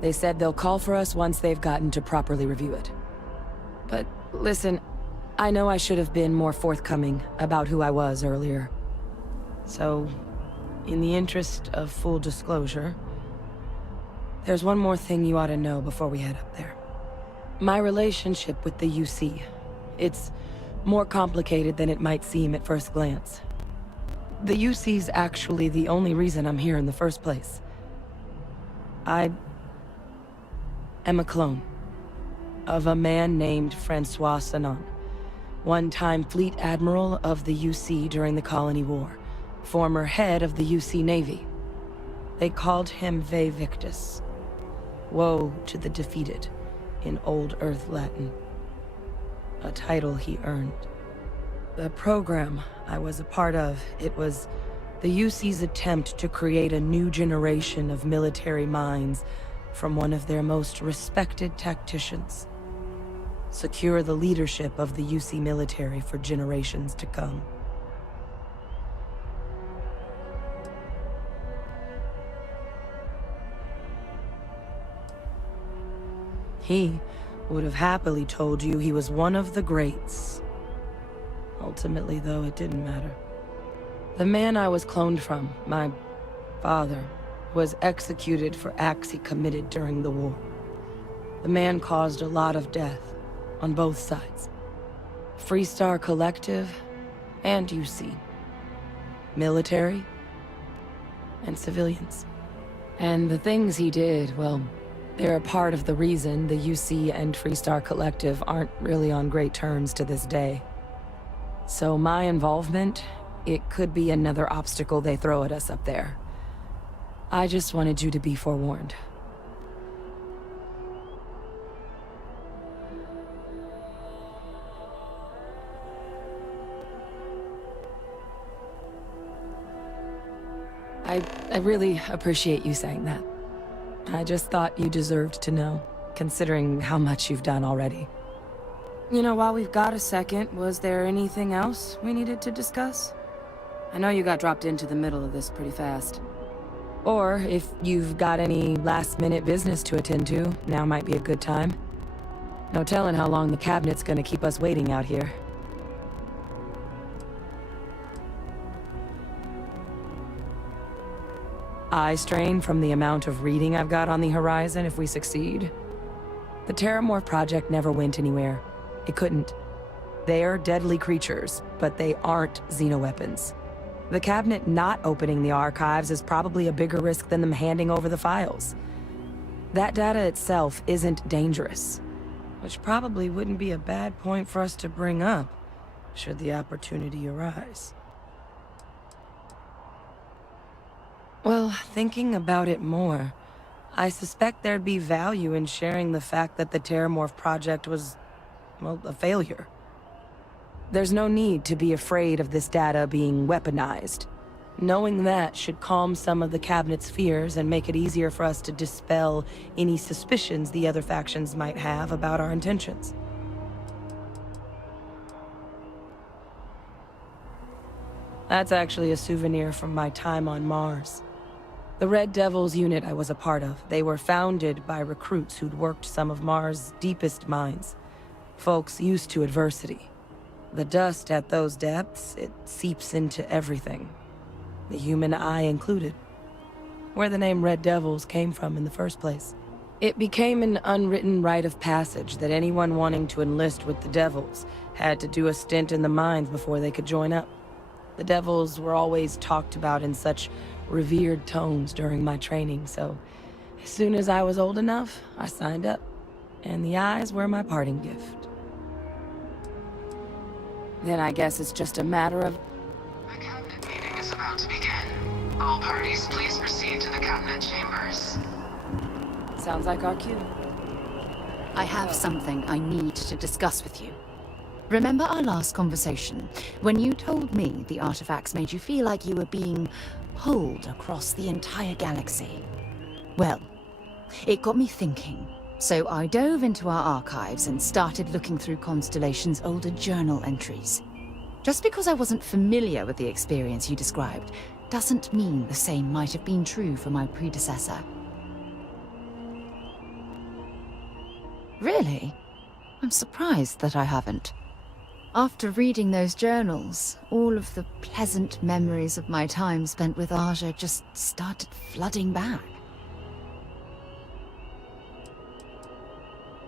They said they'll call for us once they've gotten to properly review it. But listen, I know I should have been more forthcoming about who I was earlier. So, in the interest of full disclosure, there's one more thing you ought to know before we head up there. My relationship with the UC, it's more complicated than it might seem at first glance. The UC's actually the only reason I'm here in the first place. I am a clone of a man named Francois Sanon, one-time fleet admiral of the UC during the Colony War, former head of the UC Navy. They called him Ve Victus, woe to the defeated, in Old Earth Latin, a title he earned. The program I was a part of, it was the UC's attempt to create a new generation of military minds from one of their most respected tacticians. Secure the leadership of the UC military for generations to come. He would have happily told you he was one of the greats. Ultimately, though, it didn't matter. The man I was cloned from, my father, was executed for acts he committed during the war. The man caused a lot of death, on both sides. Freestar Collective and UC. Military and civilians. And the things he did, well, they're a part of the reason the UC and Freestar Collective aren't really on great terms to this day. So my involvement, it could be another obstacle they throw at us up there. I just wanted you to be forewarned. I really appreciate you saying that. I just thought you deserved to know, considering how much you've done already. You know, while we've got a second, was there anything else we needed to discuss? I know you got dropped into the middle of this pretty fast. Or, if you've got any last-minute business to attend to, now might be a good time. No telling how long the cabinet's gonna keep us waiting out here. Eye strain from the amount of reading I've got on the horizon if we succeed. The Terramorph project never went anywhere. It couldn't. They're deadly creatures, but they aren't xenoweapons. The cabinet not opening the archives is probably a bigger risk than them handing over the files. That data itself isn't dangerous, which probably wouldn't be a bad point for us to bring up, should the opportunity arise. Well, thinking about it more, I suspect there'd be value in sharing the fact that the Terramorph project was, well, a failure. There's no need to be afraid of this data being weaponized. Knowing that should calm some of the cabinet's fears and make it easier for us to dispel any suspicions the other factions might have about our intentions. That's actually a souvenir from my time on Mars. The Red Devils unit I was a part of, they were founded by recruits who'd worked some of Mars' deepest mines. Folks used to adversity. The dust at those depths, it seeps into everything. The human eye included. Where the name Red Devils came from in the first place. It became an unwritten rite of passage that anyone wanting to enlist with the Devils had to do a stint in the mines before they could join up. The Devils were always talked about in such revered tones during my training, so as soon as I was old enough, I signed up. And the eyes were my parting gift. Then I guess it's just a matter of... The cabinet meeting is about to begin. All parties, please proceed to the cabinet chambers. Sounds like our cue. I have something I need to discuss with you. Remember our last conversation, when you told me the artifacts made you feel like you were being pulled across the entire galaxy? Well, it got me thinking, so I dove into our archives and started looking through Constellation's older journal entries. Just because I wasn't familiar with the experience you described, doesn't mean the same might have been true for my predecessor. Really? I'm surprised that I haven't. After reading those journals, all of the pleasant memories of my time spent with Aja just started flooding back.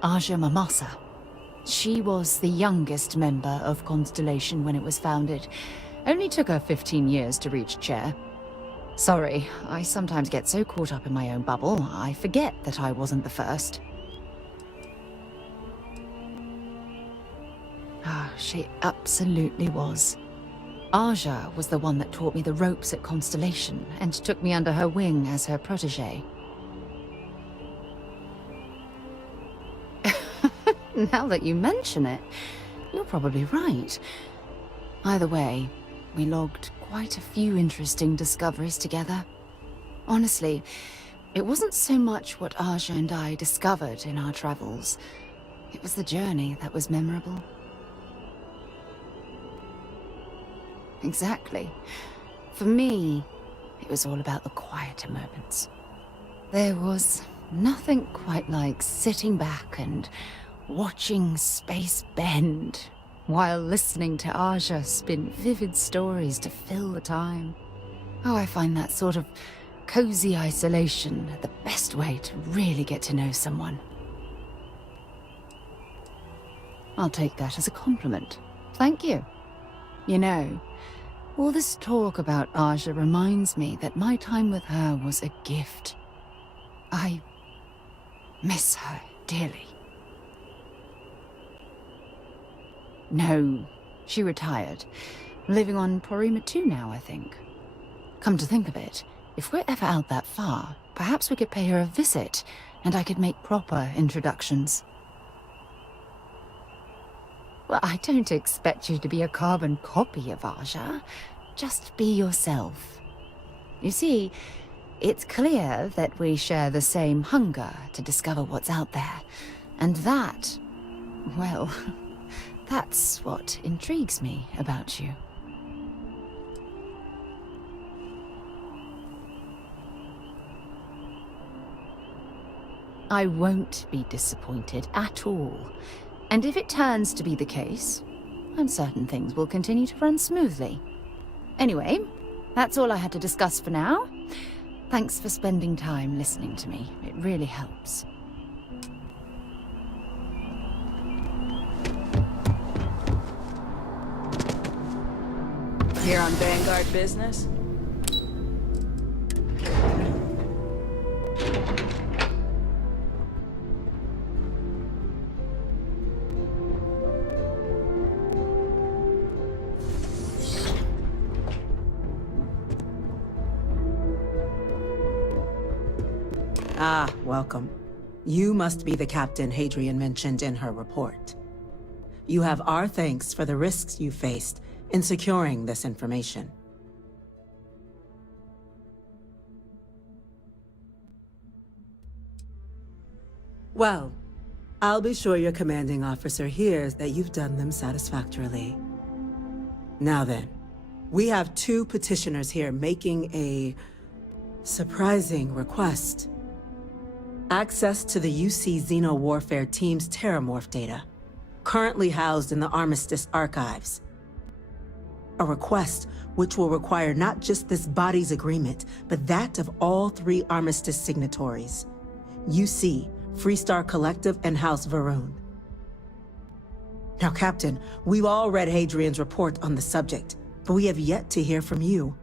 Aja Mamasa. She was the youngest member of Constellation when it was founded. Only took her 15 years to reach chair. Sorry, I sometimes get so caught up in my own bubble, I forget that I wasn't the first. Ah, she absolutely was. Aja was the one that taught me the ropes at Constellation and took me under her wing as her protege. Now that you mention it, you're probably right. Either way, we logged quite a few interesting discoveries together. Honestly, it wasn't so much what Aja and I discovered in our travels. It was the journey that was memorable. Exactly. For me, it was all about the quieter moments. There was nothing quite like sitting back and watching space bend while listening to Aja spin vivid stories to fill the time. Oh, I find that sort of cozy isolation the best way to really get to know someone. I'll take that as a compliment. Thank you. You know, all this talk about Aja reminds me that my time with her was a gift. I miss her dearly. No, she retired. Living on Porima 2 now, I think. Come to think of it, if we're ever out that far, perhaps we could pay her a visit, and I could make proper introductions. Well, I don't expect you to be a carbon copy of Aja. Just be yourself. You see, it's clear that we share the same hunger to discover what's out there. And that, well, that's what intrigues me about you. I won't be disappointed at all. And if it turns to be the case, then certain things will continue to run smoothly. Anyway, that's all I had to discuss for now. Thanks for spending time listening to me. It really helps. Here on Vanguard business? Ah, welcome. You must be the captain Hadrian mentioned in her report. You have our thanks for the risks you faced in securing this information. Well, I'll be sure your commanding officer hears that you've done them satisfactorily. Now then, we have 2 petitioners here making a surprising request. Access to the UC Xeno Warfare Team's Terramorph data, currently housed in the Armistice archives. A request which will require not just this body's agreement, but that of all 3 Armistice signatories. UC, Freestar Collective, and House Varun. Now, Captain, we've all read Hadrian's report on the subject, but we have yet to hear from you.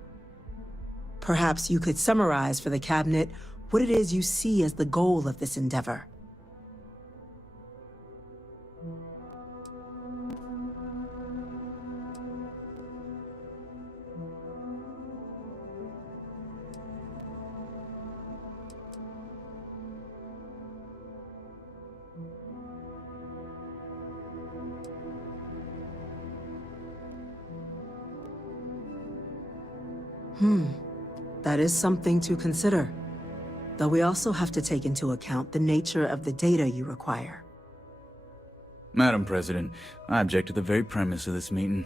Perhaps you could summarize for the Cabinet what it is you see as the goal of this endeavor. That is something to consider. Though we also have to take into account the nature of the data you require. Madam President, I object to the very premise of this meeting.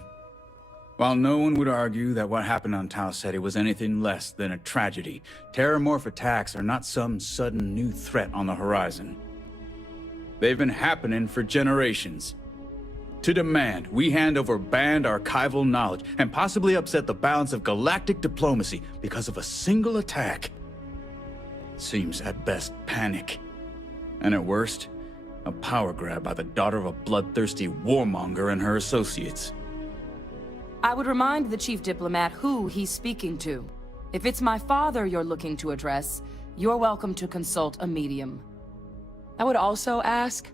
While no one would argue that what happened on Tau Ceti was anything less than a tragedy, terramorph attacks are not some sudden new threat on the horizon. They've been happening for generations. To demand we hand over banned archival knowledge and possibly upset the balance of galactic diplomacy because of a single attack seems at best panic, and at worst, a power grab by the daughter of a bloodthirsty warmonger and her associates. I would remind the chief diplomat who he's speaking to. If it's my father you're looking to address, you're welcome to consult a medium. I would also ask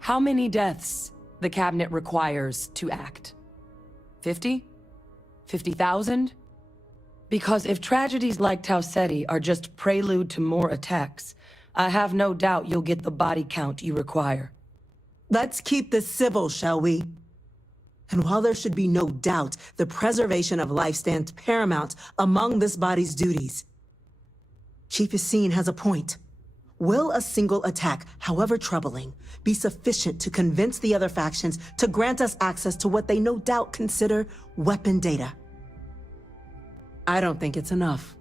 how many deaths the cabinet requires to act. 50? 50,000? Because if tragedies like Tau Ceti are just prelude to more attacks, I have no doubt you'll get the body count you require. Let's keep this civil, shall we? And while there should be no doubt the preservation of life stands paramount among this body's duties, Chief Yassine has a point. Will a single attack, however troubling, be sufficient to convince the other factions to grant us access to what they no doubt consider weapon data? I don't think it's enough.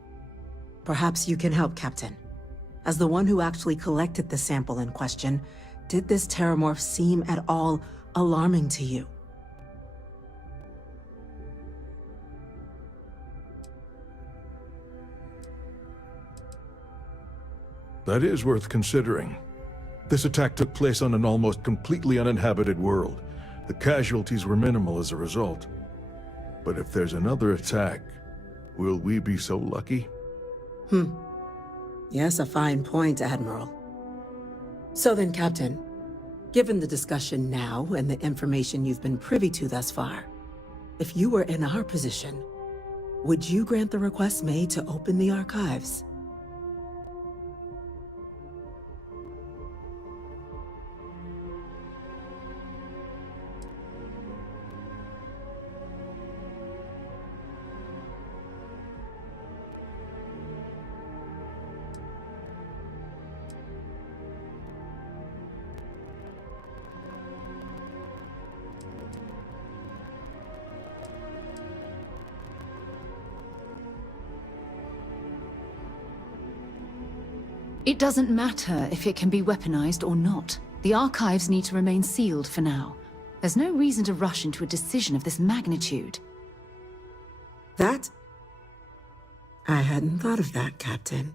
Perhaps you can help, Captain. As the one who actually collected the sample in question, did this terramorph seem at all alarming to you? That is worth considering. This attack took place on an almost completely uninhabited world. The casualties were minimal as a result. But if there's another attack, will we be so lucky? Yes, a fine point, Admiral. So then, Captain, given the discussion now and the information you've been privy to thus far, if you were in our position, would you grant the request made to open the archives? It doesn't matter if it can be weaponized or not. The archives need to remain sealed for now. There's no reason to rush into a decision of this magnitude. That? I hadn't thought of that, Captain.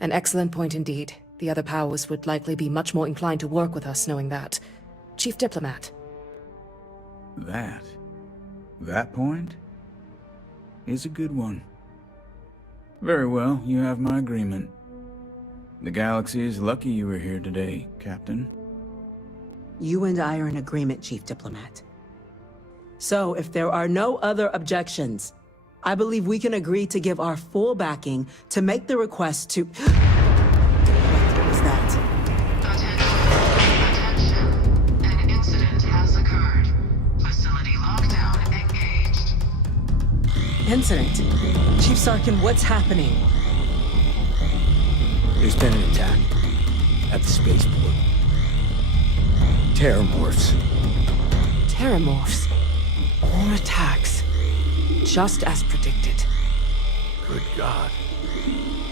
An excellent point indeed. The other powers would likely be much more inclined to work with us knowing that. Chief Diplomat. That point is a good one. Very well, you have my agreement. The galaxy is lucky you were here today, Captain. You and I are in agreement, Chief Diplomat. So, if there are no other objections, I believe we can agree to give our full backing to make the request to... What was that? Attention. An incident has occurred. Facility lockdown engaged. Incident? Chief Sarkin, what's happening? There's been an attack at the spaceport. Terramorphs. Terramorphs. More attacks. Just as predicted. Good God.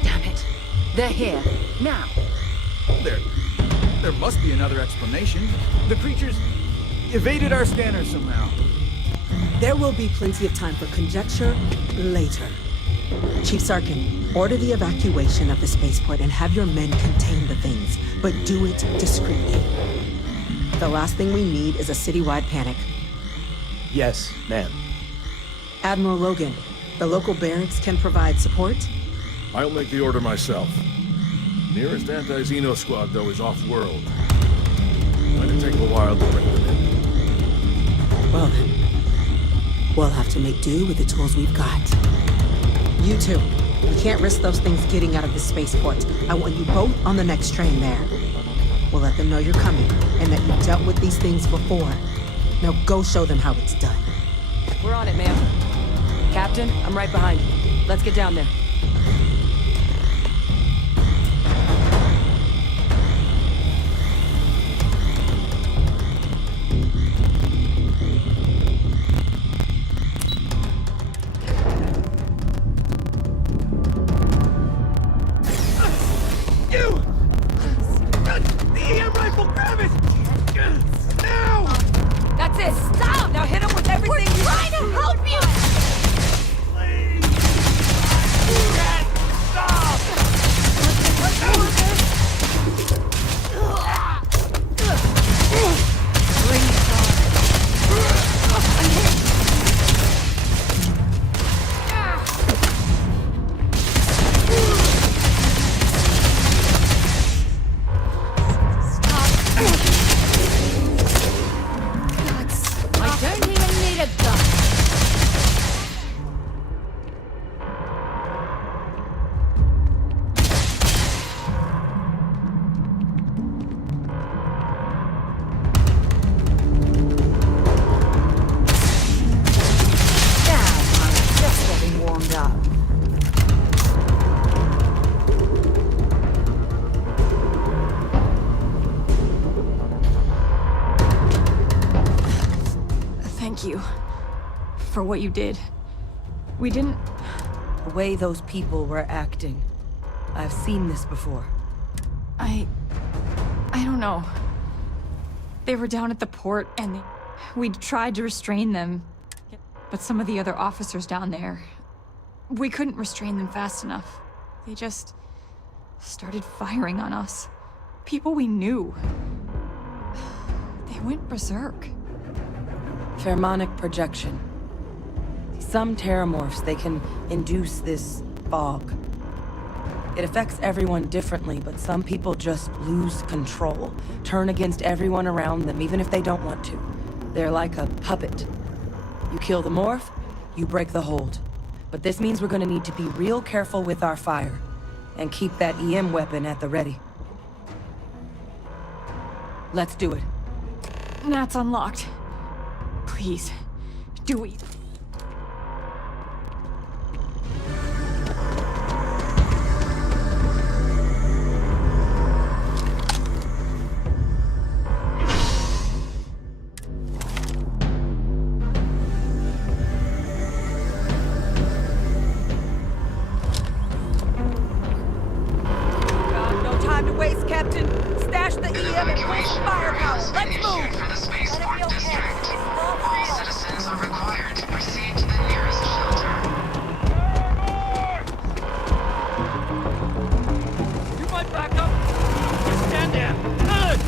Damn it. They're here. Now. There must be another explanation. The creatures evaded our scanners somehow. There will be plenty of time for conjecture later. Chief Sarkin, order the evacuation of the spaceport and have your men contain the things, but do it discreetly. The last thing we need is a citywide panic. Yes, ma'am. Admiral Logan, the local barracks can provide support? I'll make the order myself. Nearest anti-Xeno squad, though, is off-world. Might take a while to bring them in. Well then, we'll have to make do with the tools we've got. You two, we can't risk those things getting out of the spaceport. I want you both on the next train there. We'll let them know you're coming, and that you've dealt with these things before. Now go show them how it's done. We're on it, ma'am. Captain, I'm right behind you. Let's get down there. That's it! Stop! Now hit him with everything We're trying to help you! I don't even need a gun. Just getting warmed up. Thank you for what you did. We didn't... The way those people were acting. I've seen this before. I don't know. They were down at the port and we tried to restrain them. But some of the other officers down there, we couldn't restrain them fast enough. They just started firing on us. People we knew. They went berserk. Pheromonic projection. Some terramorphs, they can induce this fog. It affects everyone differently, but some people just lose control, turn against everyone around them, even if they don't want to. They're like a puppet. You kill the morph, you break the hold. But this means we're gonna need to be real careful with our fire, and keep that EM weapon at the ready. Let's do it. That's unlocked. Please, do it. No time to waste, Captain. Stash the EM and push firepower. Let's move. For the spaceport district. All citizens are required to proceed to the nearest shelter. You might back up. Just stand there. Good.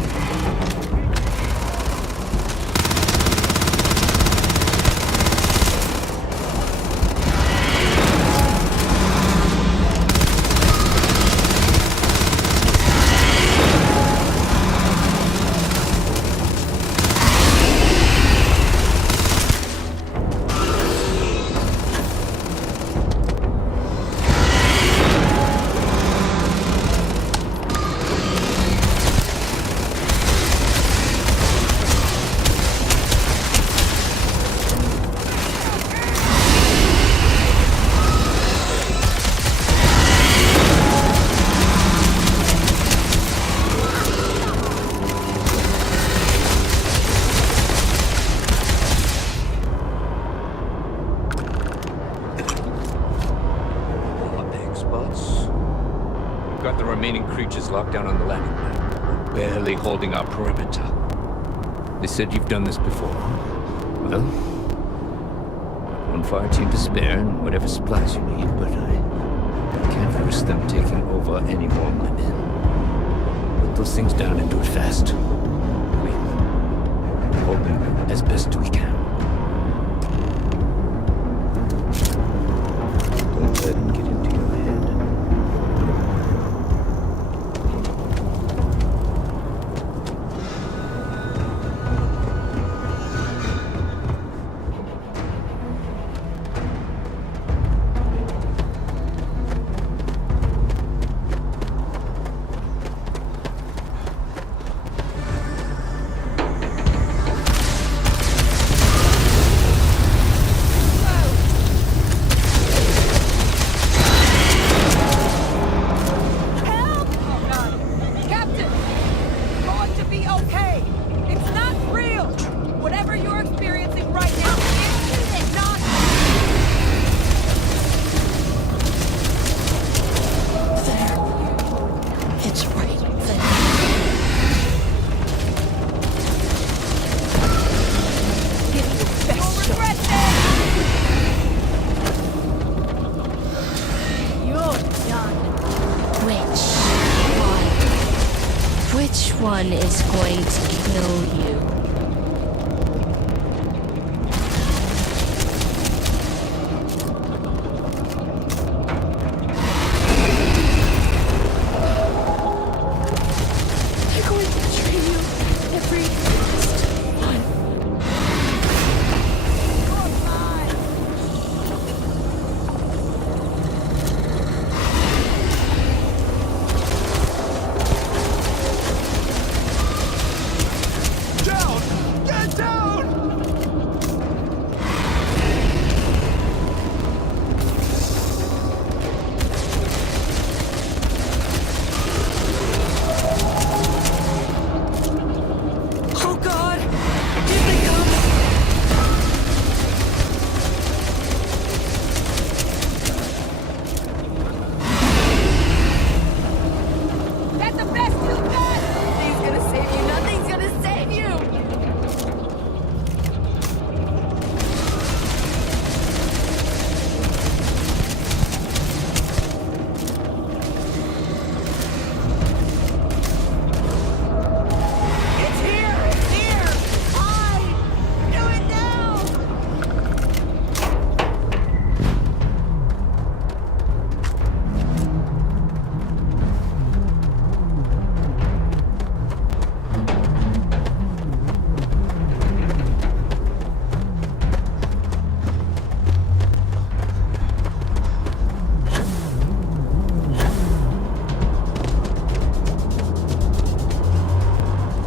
Got the remaining creatures locked down on the landing pad. Barely holding our perimeter. They said you've done this before. Well, one fire team to spare and whatever supplies you need, but I can't risk them taking over any more of my men. Put those things down and do it fast. We hold them as best we can. Don't let them get into your head. one is going to kill you. They're going to betray you. Every last one. Down! Get down! Oh God! Here they come! That's the best you've got! Nothing's gonna save you! Nothing's gonna save you! It's here! It's here! Do it now!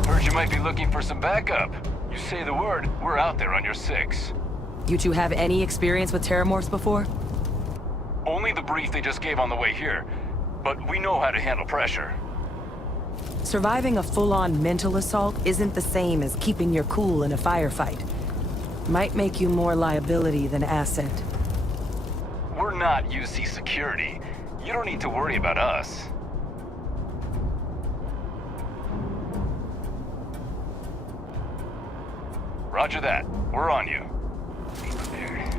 Heard you might be looking for some backup. You say the word, we're out there on your 6. You two have any experience with terramorphs before? Only the brief they just gave on the way here. But we know how to handle pressure. Surviving a full-on mental assault isn't the same as keeping your cool in a firefight. Might make you more liability than asset. We're not UC security. You don't need to worry about us. Roger that. We're on you. Be prepared.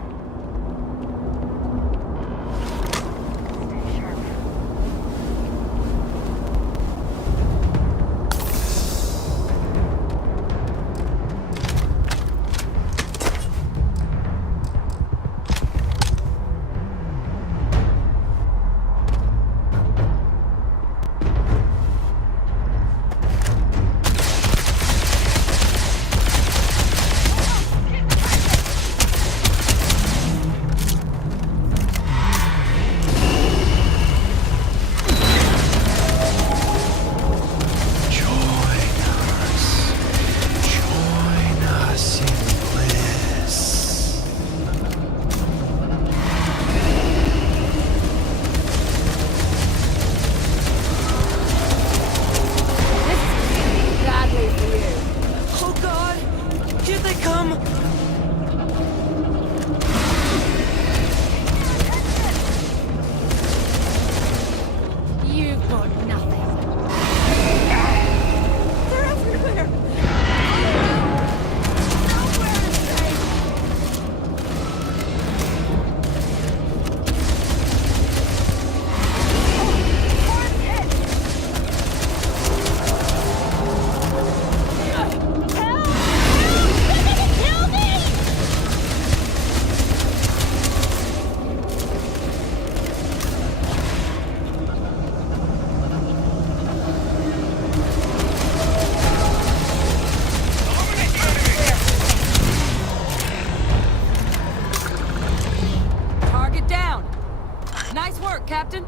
Captain?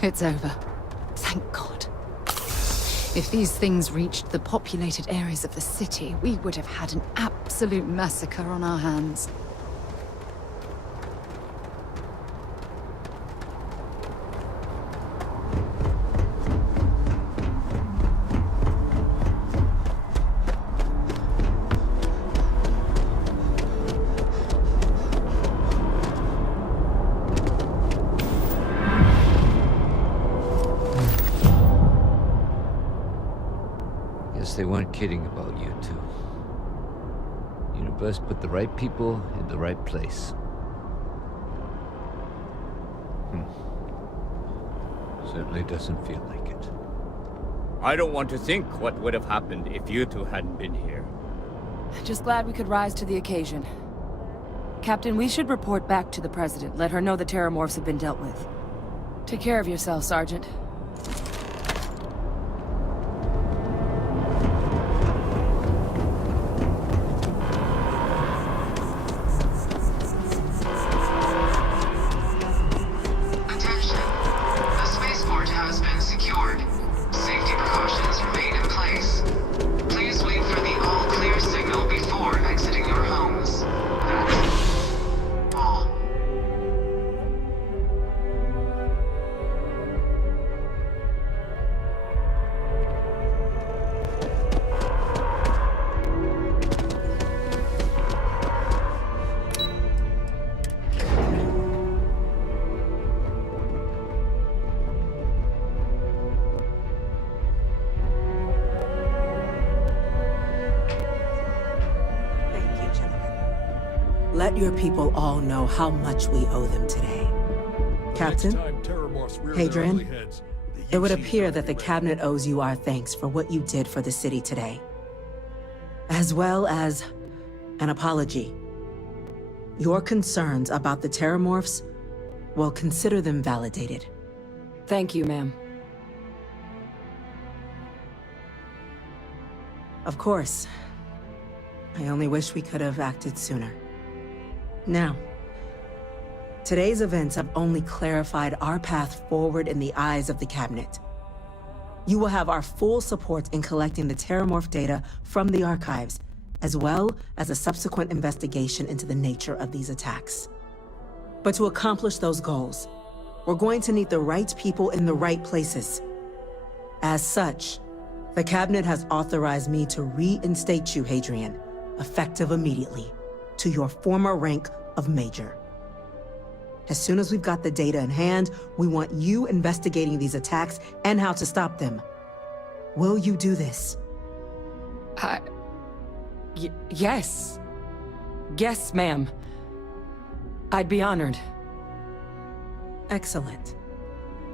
It's over. Thank God. If these things reached the populated areas of the city, we would have had an absolute massacre on our hands. They weren't kidding about you two. Universe put the right people in the right place. Certainly doesn't feel like it. I don't want to think what would have happened if you two hadn't been here. Just glad we could rise to the occasion. Captain, we should report back to the President. Let her know the Terramorphs have been dealt with. Take care of yourself, Sergeant. Let your people all know how much we owe them today. Captain, Hadrian, it would appear that the Cabinet owes you our thanks for what you did for the city today, as well as an apology. Your concerns about the Terramorphs, well, consider them validated. Thank you, ma'am. Of course. I only wish we could have acted sooner. Now, today's events have only clarified our path forward in the eyes of the Cabinet. You will have our full support in collecting the Terramorph data from the archives, as well as a subsequent investigation into the nature of these attacks. But to accomplish those goals, we're going to need the right people in the right places. As such, the Cabinet has authorized me to reinstate you, Hadrian, effective immediately, to your former rank of Major. As soon as we've got the data in hand, we want you investigating these attacks and how to stop them. Will you do this? Yes. Yes, ma'am. I'd be honored. Excellent.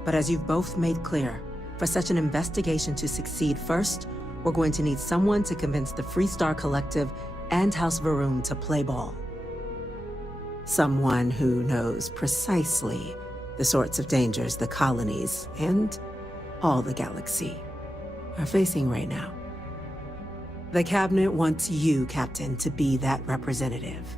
But as you've both made clear, for such an investigation to succeed, first, we're going to need someone to convince the Freestar Collective and House Varun to play ball. Someone who knows precisely the sorts of dangers the colonies and all the galaxy are facing right now. The Cabinet wants you, Captain, to be that representative.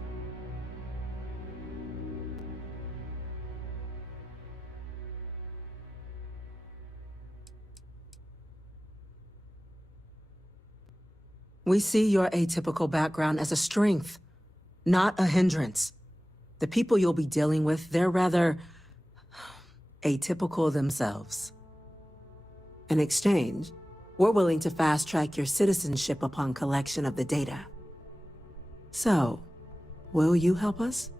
We see your atypical background as a strength, not a hindrance. The people you'll be dealing with, they're rather atypical themselves. In exchange, we're willing to fast-track your citizenship upon collection of the data. So, will you help us?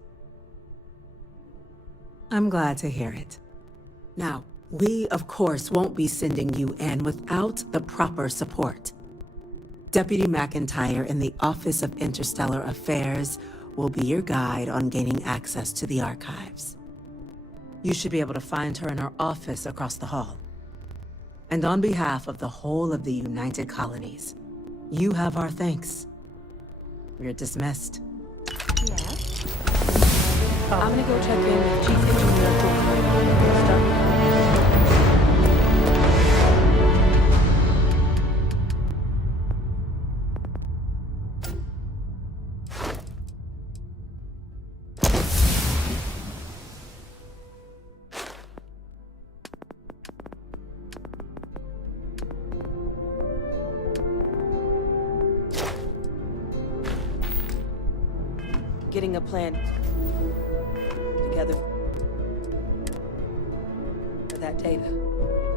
I'm glad to hear it. Now, we, of course, won't be sending you in without the proper support. Deputy McIntyre in the Office of Interstellar Affairs will be your guide on gaining access to the archives. You should be able to find her in her office across the hall. And on behalf of the whole of the United Colonies, you have our thanks. We're dismissed. Yes? I'm gonna go check in with Chief Engineer Starfield. Getting a plan together for that data.